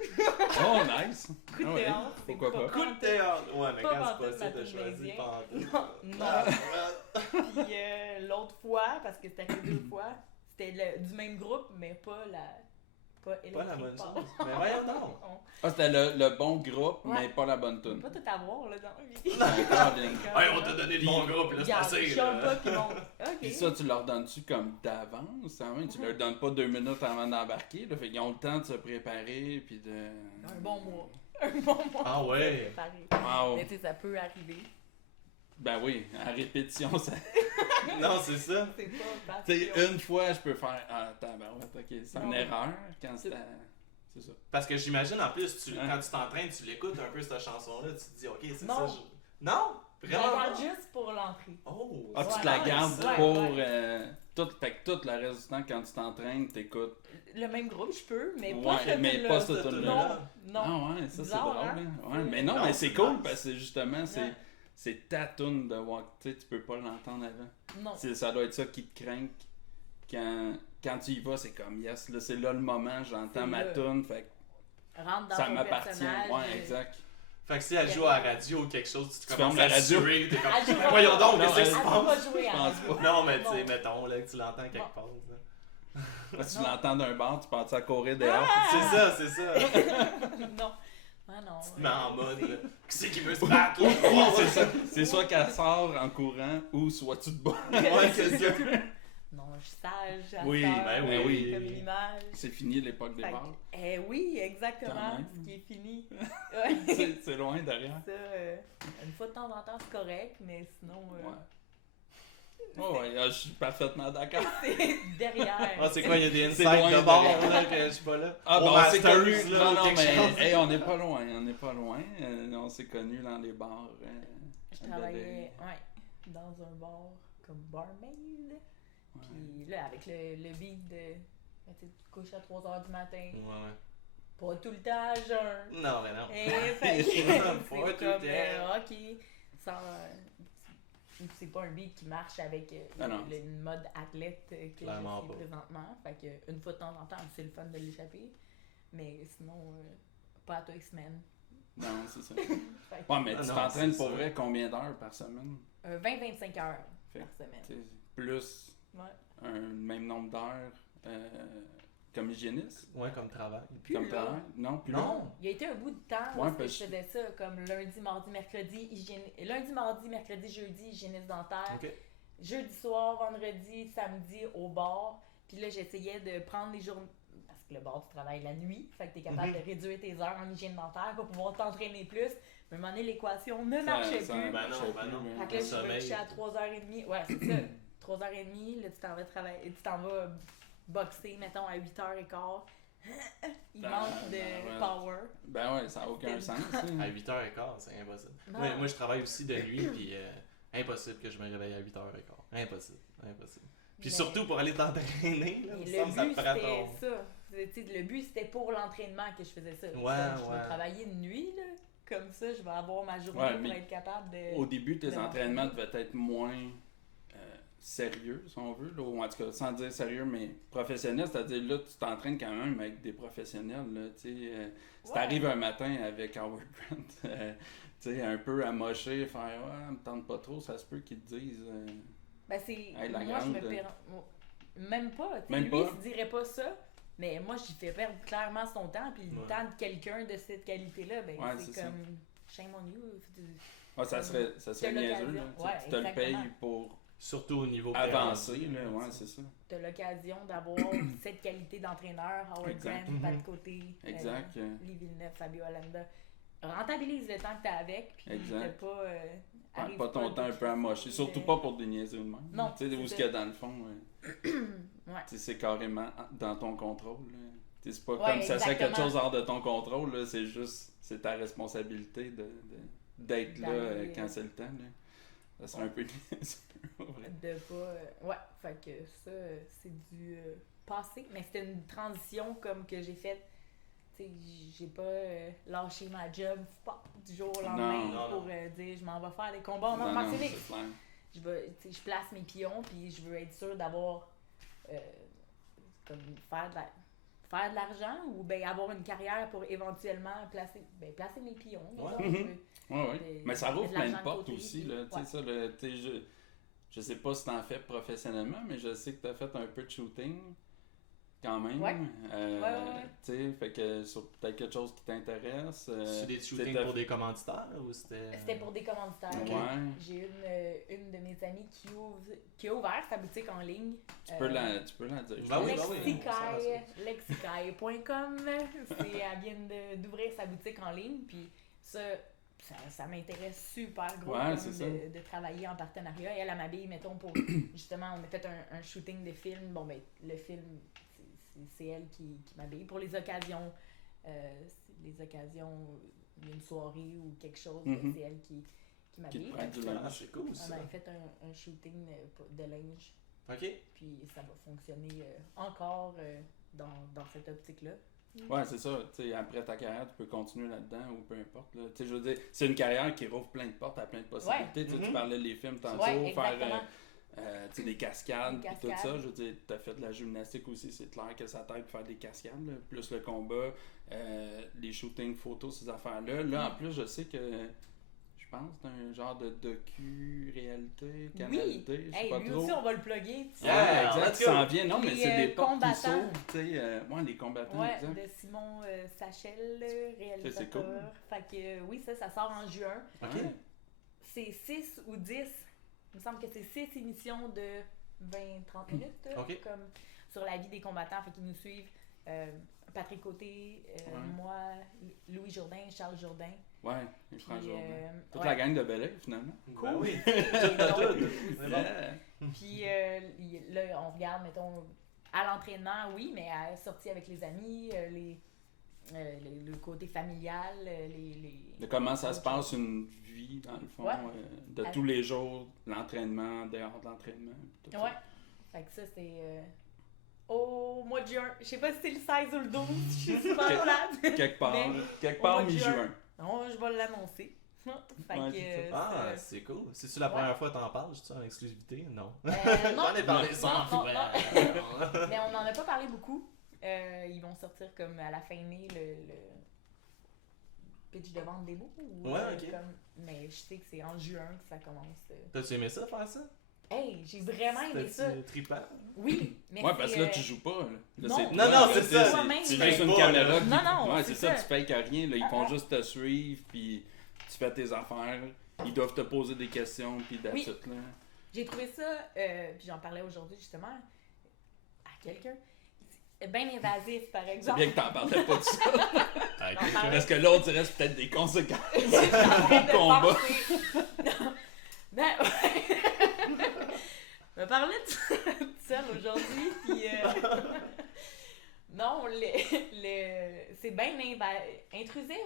Oh, nice. Coup de Ah ouais, théâtre, c'est pourquoi pas. Coup de théâtre. Ouais, mais Pas quand c'est pantoute, possible de ma choisir tune pantoute. Non, non. Puis l'autre fois, parce que c'était arrivé 2 fois, c'était du même groupe, mais pas Pas la Electric bonne Power. chose. Mais voyons donc. Ah, c'était le bon groupe, Ouais. mais pas la bonne On peut tune. pas tout avoir là dans la vie. D'accord, bien. Hey, on t'a donné le bon groupe, là, c'est Regarde, assez. je chiale là. pas qu'ils montent. Ok. Puis ça, tu leur donnes-tu comme d'avance? Hein? Tu leur donnes pas 2 minutes avant d'embarquer. Là, fait qu'ils ont le temps de se préparer. Puis de. Un bon mois. Un bon mois. Ah ouais. Préparé. Wow. Mais tu sais, ça peut arriver. Ben oui, en répétition, ça. Non, c'est ça. C'est pas parce Tu sais, que- une fois, je peux faire. Ah, tabarouette, ok, c'est une Non. erreur. Quand c'est. C'est ça. Parce que j'imagine, en plus, Hein? quand tu t'entraînes, tu l'écoutes un peu, cette chanson-là, tu te dis, ok, c'est Non. ça. Non? Je Vraiment la garde pas? juste pour l'entrée. Oh! Ah, tu te Ouais, la ouais, gardes ouais, pour. ouais. Fait que tout le reste du temps, quand tu t'entraînes, t'écoutes. Le même groupe, je peux, mais Ouais, pas ce mais tune-là. pas ce Cette tune-là. Non, non. Ah ouais, ça c'est Bizarre, drôle. hein? Hein? Ouais, mais non, Non, mais c'est c'est cool nice. parce que justement, Ouais. c'est ta tune de walk. Tu sais, tu peux pas l'entendre avant. Non. Ça doit être ça qui te craint. Quand tu y vas, c'est comme yes, là c'est là le moment, j'entends C'est ma là. tune, fait Rentre que dans ça ton m'appartient. personnage. Ouais, exact. Fait que si elle joue à la radio ou quelque chose, tu Tu commences fermes la à radio. suer, t'es comme, Elle jouera mais voyons pas. donc, Non, qu'est-ce qui elle- se Elle peut passe? pas jouer à Je la pense radio. Non, mais tu sais, Non. mettons, là, que tu l'entends quelque Non. part. là. Parce que Non. tu l'entends d'un bar, tu pars à courir dehors. C'est ça, c'est ça. Non. Ah non. Tu te mets en mode, là, qui c'est qui veut se battre? là? C'est ça. C'est soit qu'elle sort en courant ou soit tu te bats. Ouais, c'est ça. Non, je suis sage. à Oui, cette heure, ben oui. Comme une image. C'est fini l'époque des Fait que- bars. oui, Quand exactement. même. Ce qui est fini. Ouais. C'est loin derrière. Ça, une fois de temps en temps, c'est correct, mais sinon, Ouais. Oh, ouais, je suis parfaitement d'accord. c'est derrière. Ah, c'est quoi, il y a des C'est insights loin de bord, derrière. là, que je suis pas là? Ah, Au ben on s'est Masters, connus. là, Non, ou non, quelque mais chose. hey, on n'est pas loin. On n'est pas loin. On s'est connus dans les bars. Je travaillais dans un bar comme barmaid. Puis là, avec le beat de. Tu sais, tu te couches à 3h du matin. Ouais. Pas tout le temps à jeun. Non, mais non. Fait que Pas c'est tout le comme, temps. ok, sans, c'est pas un beat qui marche avec Ah non. une mode athlète que Clairement je pas. suis présentement. Fait que une fois de temps en temps, c'est le fun de l'échapper. Mais sinon, pas à tous les semaines. Non, c'est ça. Fait que, Ouais, mais tu non, t'entraînes c'est pour ça. vrai combien d'heures par semaine? 20-25 heures Fait par semaine. T'sais, plus Ouais. un même nombre d'heures comme hygiéniste? Ouais, comme travail. Plus Comme là. travail? Non, plus Non. long? Il y a été un bout de temps Ouais, où parce je faisais ça comme lundi, mardi, mercredi, lundi, mardi, mercredi, jeudi, hygiéniste dentaire. Ok. Jeudi soir, vendredi, samedi au bar. Puis là, j'essayais de prendre les journées. Parce que le bar, tu travailles la nuit. Fait que t'es capable de réduire tes heures en hygiène dentaire pour pouvoir t'entraîner plus. Mais à un moment donné, l'équation ne marchait Ça- plus. Ben non, marchait ben non. plus, Fait que là, je sommeil. me coucher à 3h30. Ouais, c'est ça. 3h30, là, tu t'en vas travailler. Tu t'en vas boxer, mettons, à 8h15. Il Ben, manque de ouais. power. Ben ouais, ça n'a aucun sens. À 8h15, c'est impossible. Non. Moi, je travaille aussi de nuit, puis impossible que je me réveille à 8h15. Impossible. Puis Mais- surtout pour aller t'entraîner, là, Mais il me le semble que ça but, te prend c'était ton... ça. Tu sais, le but, c'était pour l'entraînement que je faisais ça. Ouais, Je ouais. vais travailler de nuit, là. Comme ça, je vais avoir ma journée Ouais, pour mais être capable de... Au début, tes de entraînements m'entraîner. devaient être moins sérieux, si on veut, là, ou en tout cas, sans dire sérieux, mais professionnel, c'est-à-dire là, tu t'entraînes quand même avec des professionnels, là, tu sais. Si Ouais. t'arrives un matin avec Howard Grant, tu sais, un peu amoché, faire « Ouais, me tente pas trop », ça se peut qu'ils te disent... Ben, c'est... Hey, la moi, je me grande- perds... Même pas. tu sais, Même lui, pas? il se dirait pas ça. Mais moi, j'y fais perdre clairement son temps. Puis le Ouais. temps de quelqu'un de cette qualité-là, ben, Ouais, c'est c'est comme... Shame on you. Ouais, ça serait T'as niaiseux, l'occasion. là, tu sais, Ouais, tu te le exactement. payes pour Surtout au niveau avancer, perdu, là, ouais, c'est ça. T'as l'occasion d'avoir cette qualité d'entraîneur. Howard Exact. Grant, Pat Côté, Exact. Lee Villeneuve, Fabio Allenda. Rentabilise le temps que t'as avec. Puis Exact. t'as pas... Prends arrive pas ton temps un peu amoché, puis, surtout pas pour des niaiseries de même. Non, Tu sais, où c'est ce ça. qu'il y a dans le fond, Ouais. tu sais, c'est carrément dans ton contrôle. Là. Tu sais, c'est pas Ouais, comme ça serait quelque exactement. chose hors de ton contrôle, là, c'est juste, c'est ta responsabilité d'être là D'aller, quand c'est le temps. Là. Ça serait un peu niaiseux, vrai. De pas... ouais, fait que ça, c'est du passé. Mais c'était une transition comme que j'ai faite. Tu sais, j'ai pas lâché ma job du jour au lendemain Non, pour non. dire je m'en vais faire des combats en Non, arts non, martiaux. c'est clair. Je place mes pions puis je veux être sûre d'avoir comme faire de l'argent ou ben avoir une carrière pour éventuellement placer mes pions. Ouais. mettons. Je veux- Ouais, ouais. de- Mais ça rouvre de plein de l'argent de portes côté, aussi. puis- Là, tu sais, ouais. ça, tu sais, je sais pas si t'en fais professionnellement, mais je sais que t'as fait un peu de shooting quand même. Ouais. Ouais. Tu sais, fait que sur peut-être quelque chose qui t'intéresse. C'est des shootings t'as- pour des commanditaires ou c'était... C'était pour des commanditaires. Ouais. J'ai une de mes amies qui a ouvert sa boutique en ligne. Tu peux la dire. Bah oui, bah oui. Lexicaille.com. Elle vient d'ouvrir sa boutique en ligne. Puis ça m'intéresse super gros Ouais, comme c'est ça. de travailler en partenariat. Elle m'habille, mettons, pour justement, on a fait un shooting de film. Bon, ben, le film, c'est elle qui m'habille. Pour les occasions, une soirée ou quelque chose, Mhm. c'est elle qui Qui m'habille. te prend du Fait que, Ah, linge. c'est cool on ça. avait fait un shooting de linge. Ok. Puis ça va fonctionner encore dans cette optique-là. Ouais, c'est ça. Tu sais, après ta carrière, tu peux continuer là-dedans ou peu importe. Là. Tu sais, je veux dire, c'est une carrière qui rouvre plein de portes à plein de possibilités. Tu sais, Mhm. Tu parlais des films tantôt, Ouais, faire exactement. tu sais, des cascades, Des puis tout cascades. ça. Je veux dire, tu as fait de la gymnastique aussi, c'est clair que ça t'aide pour faire des cascades, là. Plus le combat, les shootings photos, ces affaires-là. Là, en plus, je sais que je pense que c'est un genre de docu-réalité, Oui! canalité, je sais Hey, pas lui trop. aussi, on va le plugger. tu sais. Ouais, Yeah, exact, let's qui go. s'en vient. Non, mais Les, c'est des portes qui combattants. s'ouvrent, tu sais. Les combattants, Ouais, exact. de Simon Sachel, réalisateur. c'est cool. Fait que oui, ça sort en juin. Ok. Ouais. C'est 6 ou 10. Il me semble que c'est 6 émissions de 20-30 minutes. là, Ok. Comme sur la vie des combattants. Fait qu'ils nous suivent. Patrick Côté, Ouais. moi, Louis Jourdain, Charles Jourdain. Ouais, les Puis, frères Jourdain. Toute ouais. la gang de Bel-Air, finalement. Ben oui. Et donc, Tout. aussi. C'est bon. Yeah. Puis là, on regarde, mettons, à l'entraînement, oui, mais à la sortie avec les amis, le côté familial, De comment ça se passe une vie, dans le fond, Ouais. de tous les jours, l'entraînement, dehors de l'entraînement. Tout ça. Ouais. Fait que ça, c'est au mois de juin. Je sais pas si c'est le 16 ou le 12, je suis super malade. Quelque part, Mais quelque au part mois de juin. mi-juin. Non, je vais l'annoncer. Fait Ouais, que, c'est Ah, ça- c'est cool. C'est-tu la première fois que t'en parles, juste en exclusivité? Non. non, J'en ai parlé non, sans non, faire. mais on en a pas parlé beaucoup. Ils vont sortir comme à la fin mai pitch de vente démo. Ou, Ouais, ok. Mais je sais que c'est en juin que ça commence. T'as-tu aimé ça, faire ça? Hey, j'ai vraiment aimé ça. C'était trippant? Oui, mais Ouais, parce que là, tu joues pas. Là, non. c'est Non, non, c'est ça. toi-même, Tu mais- fais une pas, caméra. là. qui- Non, non, Ouais, c'est c'est ça, ça. tu fais qu'à rien. Là, ils font Ah. juste te suivre, puis tu fais tes affaires. Ils doivent te poser des questions, puis that's Oui. it, là. J'ai trouvé ça, puis j'en parlais aujourd'hui justement à quelqu'un. C'est bien invasif, par C'est exemple. bien que t'en parlais pas de ça. Avec Non, quelqu'un. Parce que l'autre, il reste peut-être des conséquences. J'étais en train de Combat. penser. Non. Ben, ouais. Je me parlais de seul aujourd'hui, puis non, c'est bien intrusif.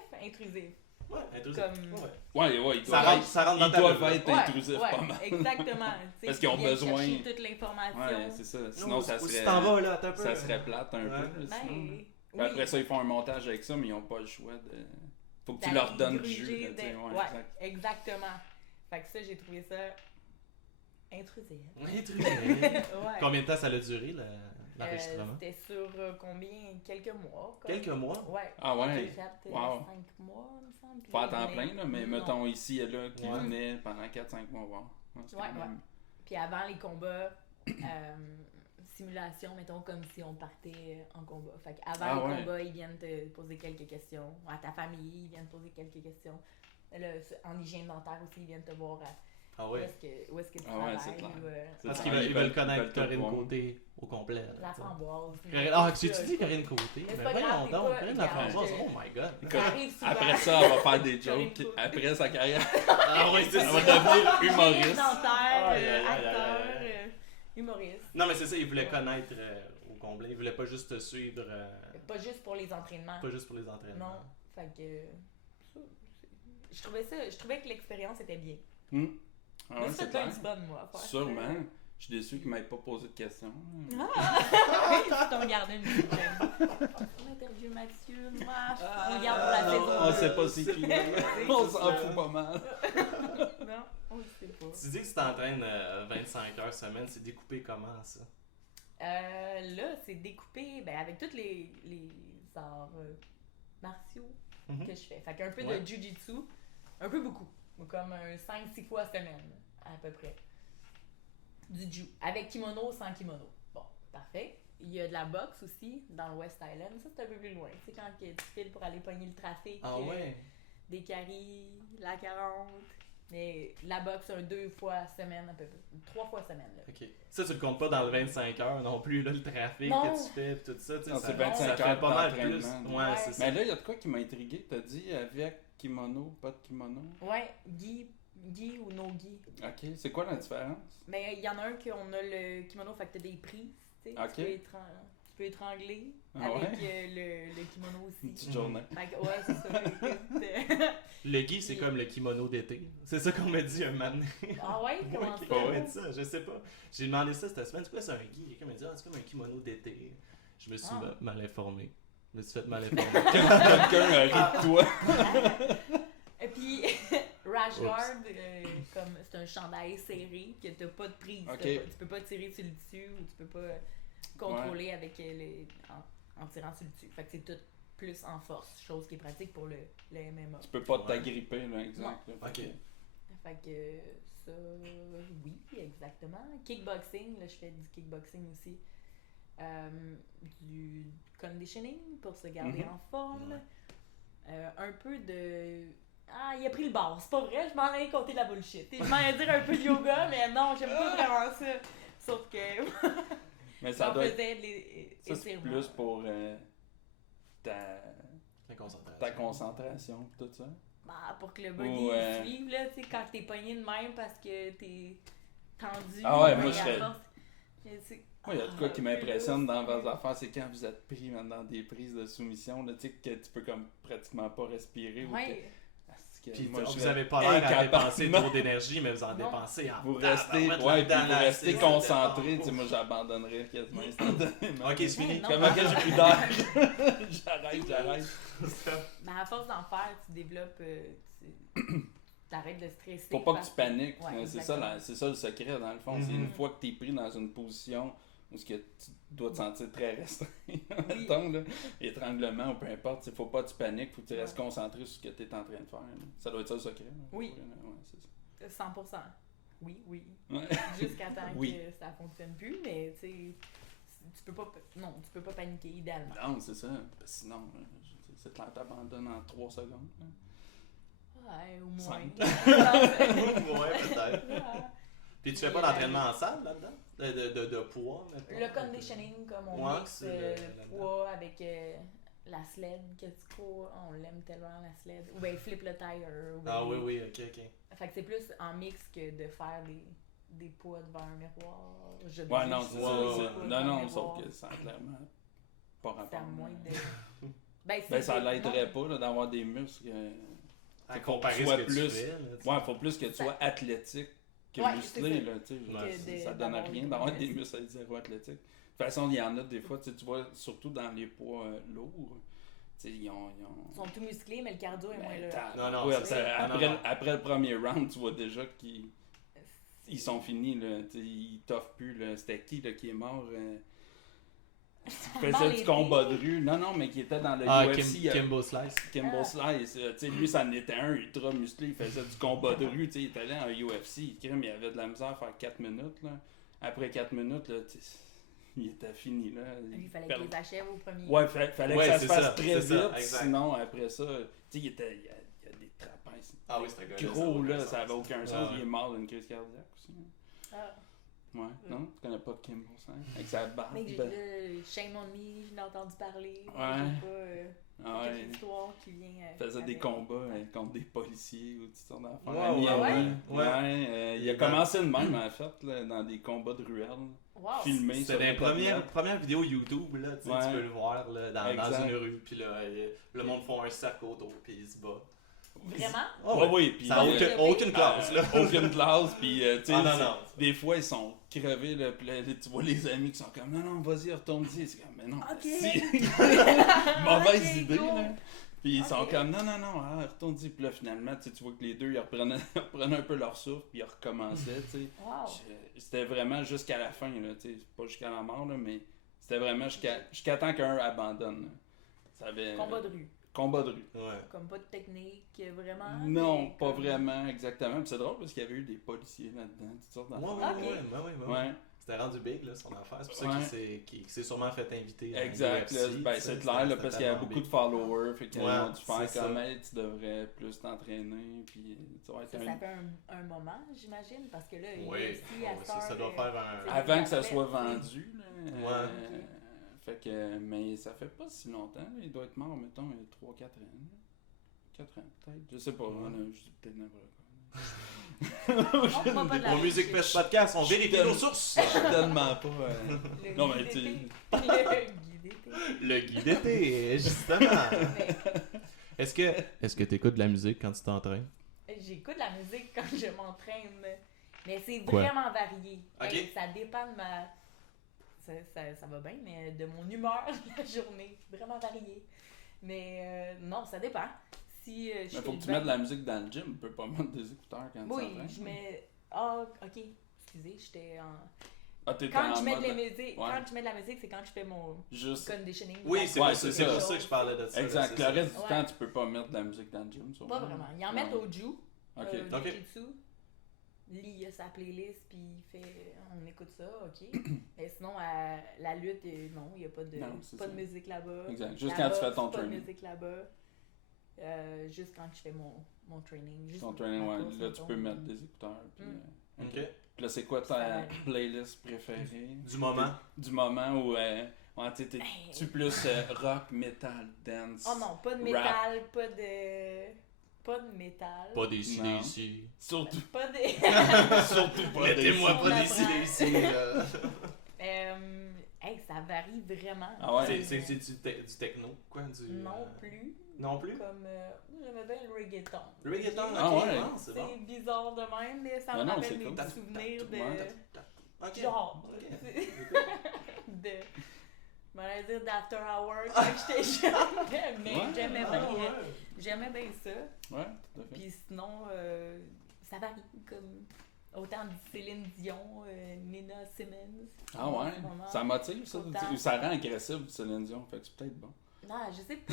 Ouais, intrusif. Comme- Ouais, ouais, Ça rentre, dans ils ta doivent bulle. être Ouais, intrusifs ouais, pas mal. exactement. Tu sais, Parce qu'ils ont ils viennent besoin. chercher toute l'information. Ouais, c'est ça. Sinon, ça Où serait. tu t'en vas, là, attends un peu. Ça serait plate un Ouais. peu. là, Ben, sinon. oui. Puis après ça, ils font un montage avec ça, mais ils n'ont pas le choix de. Faut que tu D'aller leur donnes du gruger jus. là, tu sais, de- ouais, ouais, exact. exactement. Fait que ça, j'ai trouvé ça intrusif. Intrusif. Ouais. Combien de temps ça a duré, l'enregistrement? C'était sur combien? Quelques mois. Comme. Quelques mois? Ouais. Ah ouais. J'ai fait Wow. 5 mois, il me semble. puis Pas à là, temps je plein, venais- là, mais Non. mettons ici et là, qui Ouais. venaient pendant 4-5 mois voir. Ouais, c'est Ouais, quand même- Puis avant les combats, simulation, mettons comme si on partait en combat. Fait qu'avant Ah les ouais. combats, ils viennent te poser quelques questions. À ta famille, ils viennent te poser quelques questions. Là, en hygiène dentaire aussi, ils viennent te voir Ah où ouais. est-ce que tu Ah ouais, travailles. c'est clair. ou, C'est Parce ça. qu'ils Ils veulent veulent connaître tout Corinne voir. Côté au complet. là, la tu sais. framboise. Ah, tu dis Corinne Côté? Mais c'est Mais pas grave, voyons t'es donc, pas- Corinne la regarde, Françoise, je- oh my god. Ça arrive souvent. Après ça, elle va faire des Corinne jokes. Côté. Après sa carrière, Ah oui, c'est elle ça. va devenir Hygiène humoriste. dentaire, Aïe, aïe, aïe, acteur, aïe, aïe. humoriste. Non, mais c'est ça, ils voulaient connaître au complet. Ils voulaient pas juste te suivre, Pas juste pour les entraînements. pas juste pour les entraînements. Non. Fait que. Je trouvais que l'expérience était bien. Ah Mais ouais, ça c'est fait clair. du fun, moi, à faire ça. Sûrement. Je suis déçu qu'ils m'aient pas posé de questions. Je t'en gardais une petite gêne. On interview Mathieu, moi. On garde pour la saison. On sait deux. pas c'est qui. C'est On ça. s'en fout pas mal. Non, on le sait pas. Tu dis que tu t'entraînes 25 heures semaine, c'est découpé comment ça? Là, c'est découpé avec tous les arts martiaux Mhm. que je fais. Fait qu'un peu Ouais. de jujitsu, un peu beaucoup. Comme 5-6 fois semaine, à peu près. Du jiu. Avec kimono, sans kimono. Bon, parfait. Il y a de la boxe aussi dans le West Island. Ça, c'est un peu plus loin. C'est quand que tu files pour aller pogner le trafic. Ah ouais? Des caries, la 40. Mais la boxe, 2 fois semaine, à peu près. 3 fois semaine. Là. Ok. Ça, tu le comptes pas dans le 25 heures non plus, là, le trafic Non. que tu fais pis tout ça, tu sais. Non, ça- c'est 25 ça heures fait pas mal plus. d'entraînement. Ouais, Ouais. c'est ça. Mais là, il y a de quoi qui m'a intrigué. T'as dit avec kimono, pas de kimono. Ouais, gi ou no gi. Ok, c'est quoi la différence? Mais il y en a un qu'on a le kimono, fait que t'as des prises. Tu sais, Ok. tu peux étrangler Ah avec ouais? le kimono Une aussi. petite journée. Fait que, ouais, c'est ça. Écoute, Le gui, c'est comme le kimono d'été. C'est ça qu'on m'a dit un moment donné. Ah ouais, comment Moi, ça? quelqu'un m'a dit ça, je sais pas. J'ai demandé ça cette semaine, c'est quoi c'est un gui? Quelqu'un m'a dit, ah, c'est comme un kimono d'été. Je me suis Ah. mal informé. Je me suis fait mal informer. Quelqu'un rit de toi. Et puis, rash guard, comme c'est un chandail serré, que t'as pas de prise. Ok. Tu peux pas tirer sur le dessus ou tu peux pas contrôler avec en tirant sur le dessus. Fait que c'est tout plus en force, chose qui est pratique pour le MMA. Tu peux pas Ouais. t'agripper, là, exact. là. Ok. Fait que ça, oui, exactement. Kickboxing, là je fais du kickboxing aussi. Du conditioning pour se garder Mhm. en forme. Ouais. Un peu de... Ah, il a pris le bar, c'est pas vrai, je m'en allais compter de la bullshit. Je m'en allais dire un peu de yoga, mais non, j'aime pas vraiment ça. Sauf que Mais ça j'en doit être. faisais les Ça, c'est étirements. plus pour ta La concentration. ta concentration, tout ça. Bah, pour que le body Ouais. suive, là, tu sais, quand t'es pogné de même parce que t'es tendu. Ah ouais, moi, mais je à serais- force, c'est- Moi, il y a de quoi qui Ah, m'impressionne dans là, vos affaires, c'est quand vous êtes pris dans des prises de soumission, là, tu sais, que tu peux comme pratiquement pas respirer. Ou Ouais. que... Parce que Puis moi, je vous serais avez pas l'air à incapable. dépenser trop d'énergie, mais vous en Non. dépensez en Vous restez, tabarouette ouais, puis là-dedans, vous là, restez c'est- concentré, tu sais, moi j'abandonnerais quasiment instantanément. Ok, c'est fini. Mais non. Comment que j'ai plus d'air? J'arrête. Mais à force d'en faire, tu développes. T'arrêtes de stresser. Faut pas que parce tu paniques. Ouais, c'est ça, exactement. c'est ça le secret dans le fond. C'est Mhm. une fois que t'es pris dans une position où ce que tu dois te sentir très restreint, mettons, là. Étranglement ou peu importe, faut pas que tu paniques, faut que tu restes concentré sur ce que tu es en train de faire. Là. Ça doit être ça le secret. Là. Oui. Ouais, c'est ça. 100%. Oui. Ouais. Jusqu'à temps Oui. que ça fonctionne plus, mais tu sais, tu peux pas paniquer idéalement. Non, c'est ça. Parce que sinon, c'est clair, t'abandonnes en 3 secondes. Là. Ouais, au moins. 5. Ouais, peut-être. Ah. Puis tu fais pas d'entraînement en salle là-dedans? De poids, mettons? Le conditioning, comme on Ouais, mixe c'est poids avec la sled que tu cours, on l'aime tellement la sled. Ou bien flip le tire. Ou ben Ah oui, ok. Fait que c'est plus en mix que de faire des poids devant un miroir. Ouais, non, c'est ça. Non, sauf sauf que ça a clairement pas c'est rapport. à moins de. Ben, ça l'aiderait pas là, d'avoir des muscles. À Faut comparer que tu sois ce que plus. tu fais. Là, tu sais. Ouais, faut plus que tu sois athlétique que Ouais, musclé, c'est ça. là, tu sais. Ouais, Ça donne d'avoir rien des d'avoir des muscles. muscles à zéro athlétique. De toute façon, il y en a des fois, tu vois, surtout dans les poids lourds, tu sais, ils ont... Ils sont tout musclés, mais le cardio est moins Ben, là. Non, ouais, c'est ça. après le premier round, tu vois déjà qu'ils sont finis, là, tu sais, ils toffent plus, là. C'était qui, là, qui est mort? Qui faisait du combat de rue. Non, mais qui était dans le UFC. Kimbo Slice. Kimbo Slice, tu sais, lui, ça en était un ultra musclé, il faisait du combat de rue, tu sais, il était allé en UFC, il avait de la misère à faire 4 minutes, là. Après 4 minutes, là, tu sais, il était fini, là. Il fallait qu'il les achève au premier. Ouais, fallait que Ouais, ça c'est se fasse ça, très c'est ça, vite, exact. sinon, après ça, tu sais, il y a des trapèzes. Ah oui, c'est un gars Gros, là, ça avait aucun sens, Ouais. il est mort d'une crise cardiaque aussi. Ah. Ouais, non? Tu connais pas Kimbo Slice? Avec sa barbe. Mais Shame on Me, j'en ai entendu parler. Ouais. J'ai pas Ah toute ouais. l'histoire qui vient. Il faisait des avec. combats contre des policiers ou toutes sortes d'affaires. Ouais, À Miami. ouais. Il a commencé de même, en fait, là, dans des combats de ruelles. Wow. Filmés C'est sur des Internet. premières vidéos YouTube, là, tu sais, Ouais. tu peux le voir là, dans Exact. une rue, puis là, le monde fait un cercle autour, puis il se bat. Vraiment? Ah Ouais, oui, puis Ça n'a aucune classe, là. aucune classe, puis tu sais, Ah non. des fois ils sont crevés, là, puis là, tu vois les amis qui sont comme non, vas-y, retourne-y. C'est comme, mais non, Ok. si. Mauvaise Ok, idée, go. là. Puis ils sont Ok. comme non, retourne-y. Puis là, finalement, tu vois que les deux, ils reprenaient un peu leur souffle, puis ils recommençaient, tu sais. Wow. C'était vraiment jusqu'à la fin, là, tu sais, pas jusqu'à la mort, là, mais c'était vraiment jusqu'à temps qu'un abandonne. Là. Ça avait, Combat de rue. Combat de rue. Ouais. Comme pas de technique, vraiment. Non, mais pas comme- vraiment, exactement. Puis c'est drôle parce qu'il y avait eu des policiers là-dedans, toutes sortes Ouais, d'affaires. ouais. Ouais, C'était rendu big, là, son affaire. C'est pour ça Ouais. qu'il s'est sûrement fait inviter à exact. Là, l'UFC, ben, tu sais, c'est clair, là, c'était parce qu'il y a tellement beaucoup big. de followers, fait qu'ils Ouais, ont dû faire c'est comme, ça. hey, tu devrais plus t'entraîner, puis tu vas être Ça, un... ça fait un moment, j'imagine, parce que là, il y a Oui, aussi à ouais, cette ça heure, doit faire un... c'est- Avant que ça athlètes, soit tu sais. vendu, là. Ouais. Fait que, mais ça fait pas si longtemps, là. Il doit être mort, mettons, il y a 3-4 ans. là. 4 ans, peut-être. Je sais pas, Ouais. là, je dis peut-être n'importe quoi. On prend pas de la Au Music bullshit. Fest Podcast, on vérifie Je nos te- sources. Je suis tellement pas... Le Non, guide mais tu... d'été. Le guide d'été. Le guide d'été, justement. Est-ce que t'écoutes de la musique quand tu t'entraînes? J'écoute de la musique quand je m'entraîne, mais c'est Quoi? vraiment varié. Ok. Hey, ça dépend de ma... Ça va bien, mais de mon humeur la journée. Vraiment varié. Mais non, ça dépend. Si je Mais fais faut que le tu mettes de la bain- musique dans le gym, tu peux pas mettre des écouteurs quand tu Oui, t'entraînes. je mets... Ah, ok. Excusez, j'étais en... Ah, t'es Quand en je mets de la mode- musique, Ouais. quand je mets de la musique, c'est quand je fais mon Juste... conditioning. Oui, La- c'est Ouais, pour ça, c'est c'est ça. pour ça que je parlais de ça. Exact. là, Le c'est reste du Ouais. temps, tu peux pas mettre de la musique dans le gym, sûrement. Pas vraiment. Ils en mettent au Ju. Ok. Ok. Jujitsu. Lee, il a sa playlist, puis il fait... On écoute ça, ok. Mais sinon, à la lutte, non, il n'y a pas de, Non, c'est pas ça. de musique là-bas. Exact. Juste La quand tu fais boxe, ton pas de training. musique là-bas. Juste quand je fais mon training. Juste Ton training, ma ouais. course, Là, tu mettons. peux mettre des écouteurs. Puis, Mm. OK. Puis là, c'est quoi Ça ta varie. playlist préférée? Du moment. Du moment où... ouais, tu sais, Hey. tu plus rock, metal, dance? Oh non, pas de Rap. métal, pas de... Pas de métal. Pas des Non. ici. Surtout, Pas de... surtout pas Mettez-moi On pas des apprend. ici, là. Hey, ça varie vraiment. Ah ouais? C'est du techno, quoi? Non plus. Non plus? Comme... j'aimais bien le reggaeton. Le reggaeton, Ah ok, ouais. non, c'est bon. C'est bizarre de même, mais ça Ah me non, rappelle c'est mes cool. petits souvenirs de... Ouais. Ok. Genre, Ok. de... Je m'allais dire d'after hour quand j'étais jeune, mais Ouais, j'aimais Ah, bien, ouais. j'aimais bien ça. Ouais, tout à fait. Puis sinon, ça varie, comme... Autant du Céline Dion, Nina Simmons. Ah ouais? Ça motive, ça? Autant. Ou ça rend agressif, du Céline Dion? Fait que c'est peut-être bon. Non, je sais pas.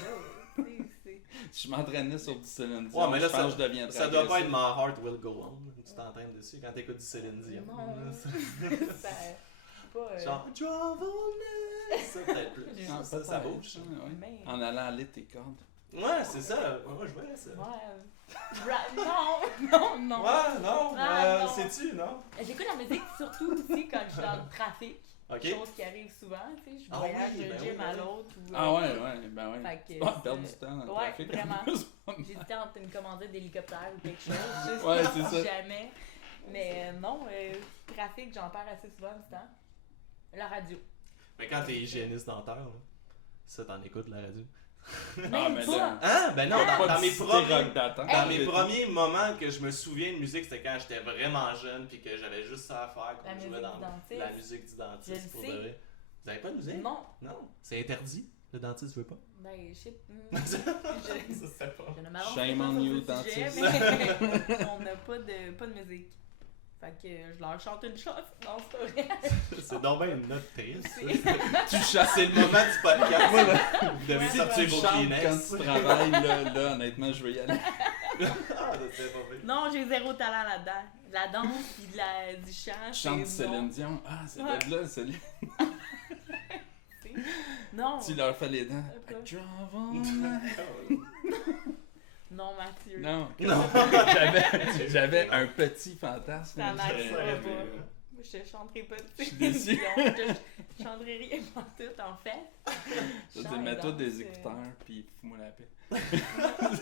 Tu sais, c'est... Si je m'entraînais sur du Céline Dion, Ouais, mais là, je pense que je deviendrais ça doit pas agressif. être My Heart Will Go On. Tu t'entraînes dessus quand t'écoutes du Céline Dion. Non. Ça- ça... Pas... Genre, Drive on us. Ça, peut-être plus. Ah, Ça bouge. Ouais. Mais... En allant aller tes cordes. Ouais, c'est ça. Moi, je vois ça. Ouais. Non. Ouais, non. Ah, non. Sais-tu, non? J'écoute la musique surtout aussi quand je suis dans le trafic. Ok. Chose qui arrive souvent, tu sais. Je Ah voyage oui, d'un ben gym oui, à ben l'autre. Ou, Ah ouais, ben ouais. Fait que C'est pas perdre du temps dans le ouais, trafic. vraiment. J'hésitais entre une commandite d'hélicoptère ou quelque chose. Je Ouais, sais c'est ça. jamais. Mais non, trafic, j'en perds assez souvent du temps. La radio. Mais quand t'es hygiéniste dentaire, là, ça, t'en écoutes la radio. Ah, mais là. Hein? Ben non, dans mes premiers... d'attente. Dans mes premiers moments que je me souviens de musique, c'était quand j'étais vraiment jeune puis que j'avais juste ça à faire La quand je musique jouais dans du dentiste. la musique du Je dentiste le pour sais. de vrai. Vous avez pas de musique? Non. Non. C'est interdit. Le dentiste veut pas. Ben, je sais Ça je se fait pas. ne m'avance Shame pas on sur you, ce sujet, dentiste. mais on n'a pas de musique. Fait que je leur chante une chanson. Non, c'est pas vrai. C'est donc bien une note triste. Tu chantes. C'est le moment du podcast. Vous devez Ouais, sortir Tu vos chantes quand Kleenex. tu travailles, là, honnêtement, je veux y aller. Ah, ça c'est pas vrai. Non, j'ai zéro talent là-dedans. La danse pis du chant. Tu chantes c'est Céline non. Dion. Ah, c'est Ouais. de là, Céline. Non. Tu leur fais les dents. Quoi? I drive on. Non, Mathieu. Non. Non. J'avais un petit fantasme. Ça marche Je- pas. Je te chanterai pas de Je suis Céline déçu. Dion. Je chanterai rien pas tout, en fait. Je Chant dis, et mets-toi danse, des écouteurs, puis fous-moi la paix.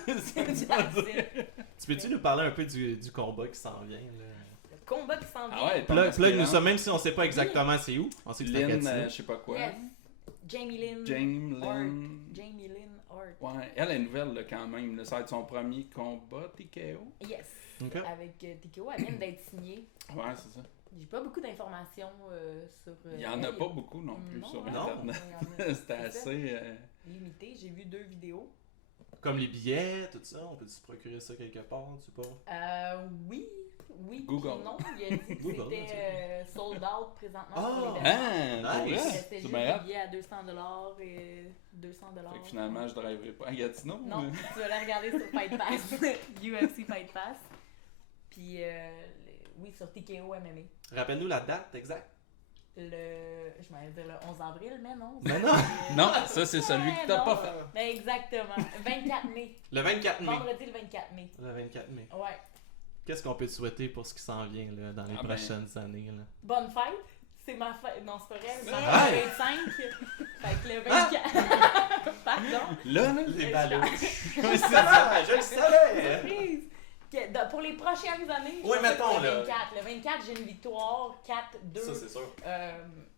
That's it. Tu peux-tu nous parler un peu du combat qui s'en vient? Là? Le combat qui s'en vient. Ah ouais, Plug nous sommes, même si on sait pas exactement c'est où. On sait que c'est à Lynn, Gatineau. je sais pas quoi. Yes. Jamie Lynn. Jamie Hart. Lynn. Jamie Lynn Hart. Ouais, elle est nouvelle là, quand même. Là. Ça va être son premier combat, TKO. Yes. Ok. Avec TKO, elle vient d'être signée. Ouais, c'est ça. J'ai pas beaucoup d'informations sur. Il y en a elle. pas beaucoup non plus Non, sur hein, Non. Internet. il y en a- C'était c'est ça. assez. Limité. J'ai vu 2 vidéos. Comme les billets, tout ça, on peut se procurer ça quelque part, tu sais pas? Oui. Oui. Google. puis non, il a dit que Google, c'était sold out présentement Ah. pour les billets. Ah, pour Nice. vrai? C'était C'est juste bien des hot. billets à 200$ et 200$. Fait que finalement, je driverai pas à Gatineau. Non, mais- tu vas la regarder sur Fight Pass, UFC Fight Pass. Puis, oui, sur TKO MMA. Rappelle-nous la date exacte. Je m'allais dire le 11 avril, mais non. Mais c'est- non. Non, ça, c'est celui que t'as non. pas fait. Mais exactement. 24 mai. Le 24 mai. Vendredi le 24 mai. Le 24 mai. Ouais. Qu'est-ce qu'on peut te souhaiter pour ce qui s'en vient là, dans les Ah ben. prochaines années? Là? Bonne fête. C'est ma fête. Non, c'est pas vrai. C'est Ma vrai? fête 25. Fait que le 24. Pardon. Là, là. Les Je ballots. suis C'est ça, je le savais! Surprise. Pour les prochaines années, je Oui, pense mettons, que là. le 24, j'ai une victoire, 4-2. Ça, c'est sûr.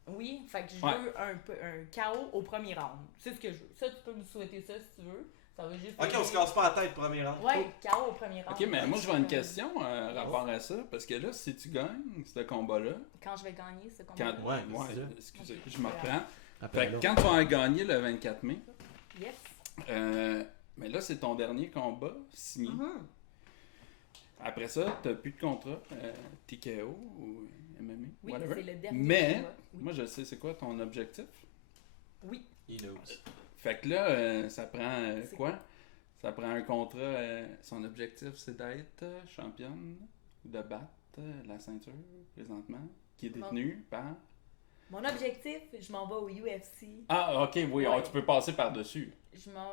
Oui, fait que je Ouais. veux un KO au premier round. C'est ce que je veux. Ça, tu peux me souhaiter ça si tu veux. Ça va juste. Ok, on se casse pas la tête, premier rang. Ouais, KO au premier round. Ok, mais moi, je vois une question rapport à ça. Parce que là, si tu gagnes ce combat-là, Quand je vais gagner ce combat. quand. Ouais, c'est ça. Excusez, je me reprends. Fait Rappelle-le. que quand tu vas gagner le 24 mai, Yes. mais là, c'est ton dernier combat signé. Mhm. Après ça, t'as plus de contrat, TKO ou MMA, Oui, whatever. c'est le dernier Mais, combat. Oui. moi, je sais c'est quoi ton objectif. Oui. He knows. Fait que là, ça prend C'est quoi? Ça prend un contrat. Son objectif, c'est d'être championne ou de battre la ceinture présentement, qui est détenue par. Mon objectif, je m'en vais au UFC. Ah, ok, oui, Ouais. tu peux passer par-dessus. Je m'en.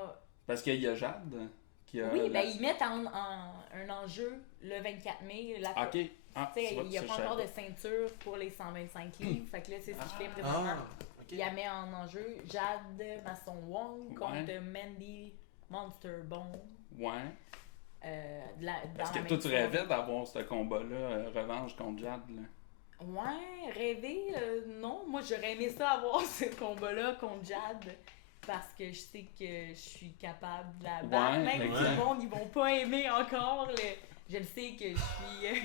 Parce qu'il y a Jade qui a. Oui, ben ils mettent un enjeu le 24 mai. Ok. Ah, Tu sais, tu vois, il n'y a ça, pas je encore de savais ceinture pour les 125 livres. Fait que là, c'est ce que je fais Ah, présentement. ok. Il la met en enjeu Jade Masson Wong contre Ouais. Mandy Monster Bone. pas. Ouais. Parce Dans que la toi, même tu soirée. rêvais d'avoir ce combat-là, revanche contre Jade. Là. Ouais, rêver, non. Moi, j'aurais aimé ça avoir ce combat-là contre Jade. Parce que je sais que je suis capable de la battre. Ouais, Même si exact. le monde, ils vont pas aimer encore. Je le sais que je suis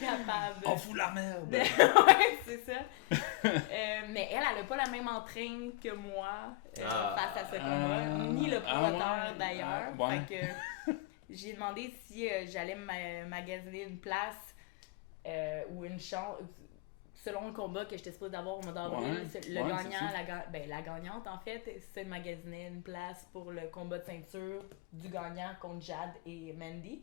capable. On fout la merde! Ouais, c'est ça. Mais elle a pas la même entraîne que moi face à ce combat, ni le promoteur ouais, d'ailleurs. ouais. Fait que j'ai demandé si j'allais magasiner une place ou une chance, selon le combat que j'étais supposée d'avoir au mois d'avril, Ouais, le ouais, gagnant, c'est la gagnante en fait, se magasinait une place pour le combat de ceinture du gagnant contre Jade et Mandy.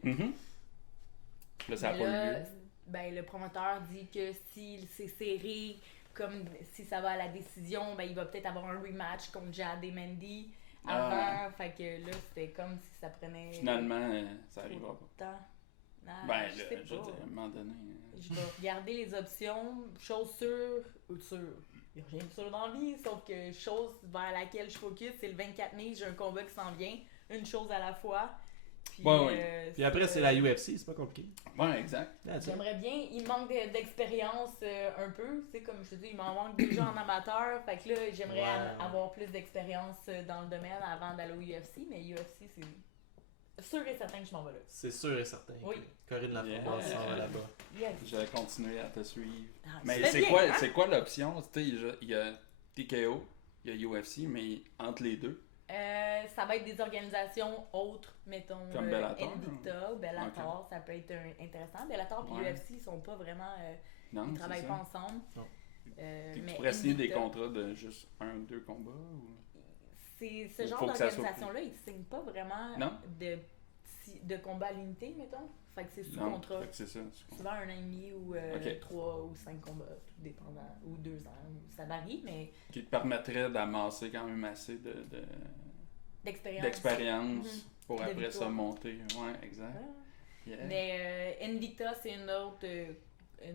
Là, ça a Mais pas là, eu lieu. ben, le promoteur dit que si c'est serré, comme si ça va à la décision, ben, il va peut-être avoir un rematch contre Jade et Mandy avant. Fait que là, c'était comme si ça prenait Finalement, ça trop arrivera de pas. temps. Non, Ben, je là, sais je veux pas. dire, à un moment donné. Je vais regarder les options, chose sûre ou sûre. Il n'y a rien de sûr dans la vie, sauf que chose vers laquelle je focus, c'est le 24 mai, j'ai un combat qui s'en vient, une chose à la fois. Puis, Puis après, c'est la UFC, c'est pas compliqué. Ouais, exact. J'aimerais bien, il manque d'expérience un peu, tu sais, comme je te dis, il m'en manque déjà en amateur, fait que là, j'aimerais avoir plus d'expérience dans le domaine avant d'aller au UFC, mais UFC, c'est sûr et certain que je m'en vais là. C'est sûr et certain. Oui. Que Corinne Laframboise s'en va là-bas. Yes. Je vais continuer à te suivre. Ah, Mais tu fais c'est bien, quoi, hein? c'est quoi l'option? Tu sais, il y a TKO, il y a UFC, mais entre les deux. Ça va être des organisations autres, mettons Comme Bellator, Invicta, Bellator, ça peut être intéressant. Bellator et UFC, ils sont pas vraiment, Non, ils c'est travaillent ça. pas ensemble. Non. Tu Mais pourrais signer des Invicta, contrats de juste 1 ou 2 combats? Ou... C'est ce Ou genre faut que ça soit d'organisation-là, ils signent pas vraiment Non? de combat limité, mettons. Fait que c'est sous Non, contrat. fait que c'est ça. Souvent 1 an et demi ou Ok. 3 ou 5 combats, tout dépendant, ou 2 ans, ça varie, mais Qui te permettrait d'amasser quand même assez d'expérience. d'expérience pour De après ça victoire. monter. Ouais, exact. Ouais. Yeah. Mais Invicta, c'est une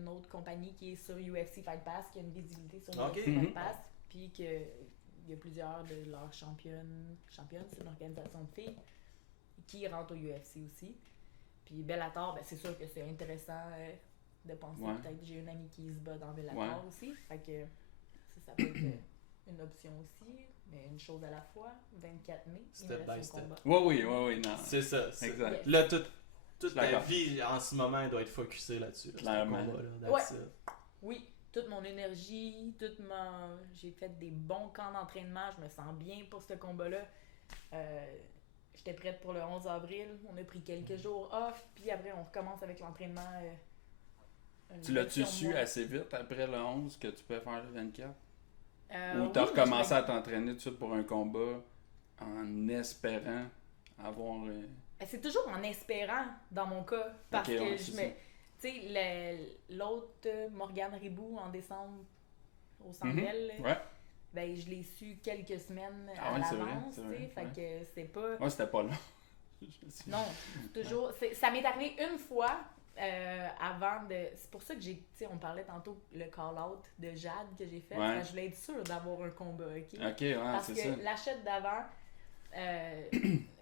autre compagnie qui est sur UFC Fight Pass, qui a une visibilité sur Ok. UFC Mhm. Fight Pass, puis qu'il y a plusieurs de leurs championnes, c'est une organisation de filles, qui rentrent au UFC aussi. Puis Bellator, ben, c'est sûr que c'est intéressant de penser, Ouais. peut-être j'ai une amie qui se bat dans Bellator Ouais. aussi, fait que ça peut être une option aussi, mais une chose à la fois, 24 mai, il Step me by reste un step. combat. Oui, non. C'est ça. c'est- Exact. Là, toute ta D'accord. vie en ce moment elle doit être focusée là-dessus. Là, Clairement. ce combat-là, Ouais. that's it. Oui, toute mon énergie, j'ai fait des bons camps d'entraînement, je me sens bien pour ce combat-là. J'étais prête pour le 11 avril, on a pris quelques jours off, puis après on recommence avec l'entraînement. Tu l'as-tu su assez vite après le 11 que tu peux faire le 24? Ou oui, t'as mais recommencé à t'entraîner tout de suite pour un combat en espérant avoir... C'est toujours en espérant, dans mon cas, parce Ok, ouais, que c'est je ça. me... Tu sais, l'autre Morgane Ribou en décembre au Centre Mhm. Bell, Ouais. ben je l'ai su quelques semaines Ah à ouais, c'est vrai, l'avance, c'est tu vrai, sais, fait ouais. que c'est pas... Ouais, c'était pas long. Je me suis- Non, toujours. Ça m'est arrivé une fois avant de. C'est pour ça que j'ai. Tu sais, on parlait tantôt le call-out de Jade que j'ai fait. Ouais. parce que je voulais être sûre d'avoir un combat, ok? Ok, ouais, Parce c'est que ça. l'achète d'avant,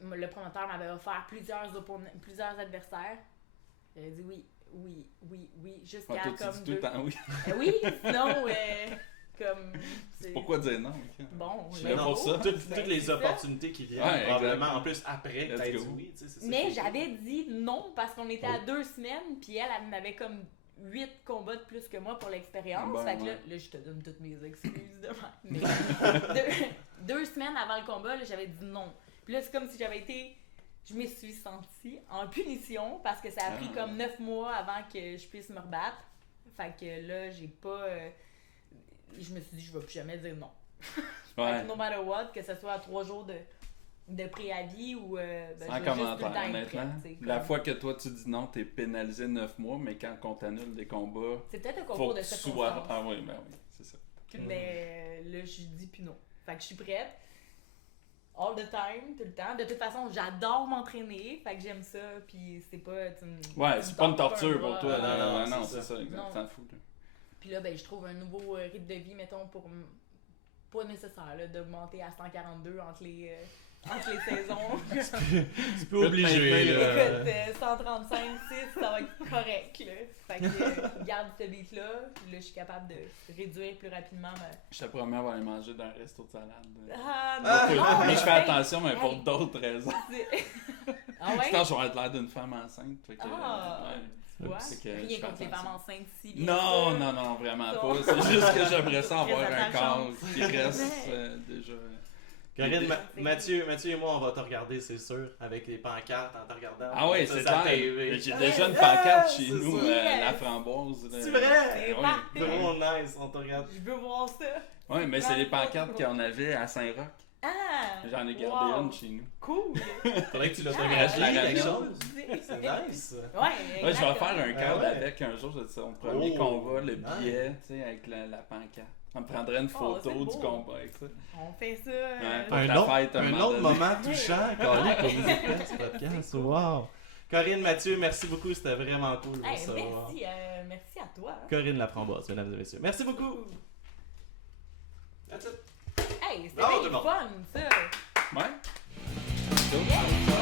le promoteur m'avait offert plusieurs adversaires. J'avais dit oui, jusqu'à Ouais, toi, tu comme dis tout le temps oui. Oui, sinon, comme. c'est- Pourquoi dire non? ok? Bon, Je suis le là Non, pour gros, ça. Toutes ben, les c'est ça. opportunités qui viennent, Ouais, probablement exact. en plus après, Let's peut-être go. oui. Tu sais, c'est ça Mais qui est j'avais dit non parce qu'on était à Oh. 2 semaines, puis elle en avait comme 8 combats de plus que moi pour l'expérience. Ah ben, fait que ouais. là, je te donne toutes mes excuses de même. Mais deux semaines avant le combat, là, j'avais dit non. Puis là, c'est comme si j'avais été. Je me suis sentie en punition parce que ça a pris Ah. comme 9 mois avant que je puisse me rebattre. Fait que là, j'ai pas. Je me suis dit, je vais plus jamais dire non. Fait Ouais. que no matter what, que ce soit à 3 jours de préavis ou. Ben, je Sans vais juste tout le commentaire, temps être honnêtement. prête, tu sais, La comme- fois que toi tu dis non, t'es pénalisé 9 mois, mais quand on t'annule des combats, C'est peut-être un faut concours que de tu sois. circonstances. Ah oui, ben oui, c'est ça. Mais là, je dis puis non. Fait que je suis prête. All the time, tout le temps. De toute façon, j'adore m'entraîner. Fait que j'aime ça. Puis c'est pas. Ouais, c'est pas une tortures torture pour toi. non, Non, c'est c'est ça. ça, exact. Non. T'en fous, là. Puis là, ben, je trouve un nouveau rythme de vie, mettons, pour. Pas nécessaire, là, d'augmenter à 142 entre les saisons. C'est plus obligé. là. Écoute, 135, 6, ça va être correct, là. Fait que garde ce beat-là. Là, je suis capable de réduire plus rapidement ma. Je te promets, on va aller manger dans un resto de salade. Ah, Ah, non, mais je fais hey, attention, mais pour hey. d'autres raisons. Ah ouais? Sinon, je vais être l'air d'une femme enceinte. Fait que, Ah. ouais. Tu vois? C'est que je Rien fais contre les attention. femmes enceintes ici, bien Non, sûr. vraiment Non. pas. C'est juste que j'aimerais ça avoir Très un corps attachante. qui reste Ouais. déjà Corinne, Mathieu et moi, on va te regarder, c'est sûr, avec les pancartes en te regardant. Ah ouais, c'est ça. clair. J'ai déjà une pancarte chez c'est nous, ça. la framboise. C'est là. vrai? C'est Ouais. parfait. Vraiment nice, on te regarde. Je veux voir ça. Ouais, mais c'est les pancartes qu'on avait à Saint-Roch. Ah! J'en ai gardé wow. une chez nous. Cool! Faudrait que tu Ah, l'autographies, la quelque radio. chose. C'est nice. Ouais, Ouais, je vais exactement. faire un Ah cadre ouais. avec un jour, c'est son premier Oh, combat, le nice. billet, tu sais, avec la pancarte. On me prendrait une Oh, photo c'est du beau. combat avec ça. On fait ça. Pour Un ta autre, fête, à un un moment autre donné. moment touchant, Colin, pour vous écouter ce podcast. C'est cool. Wow. Corinne, Mathieu, merci beaucoup, c'était vraiment cool. Hey, ça. merci à toi. Corinne Laframboise, mesdames et messieurs. Merci beaucoup. That's it. Hey, c'était Non, bien tout le monde. fun, ça. Ouais. Yeah.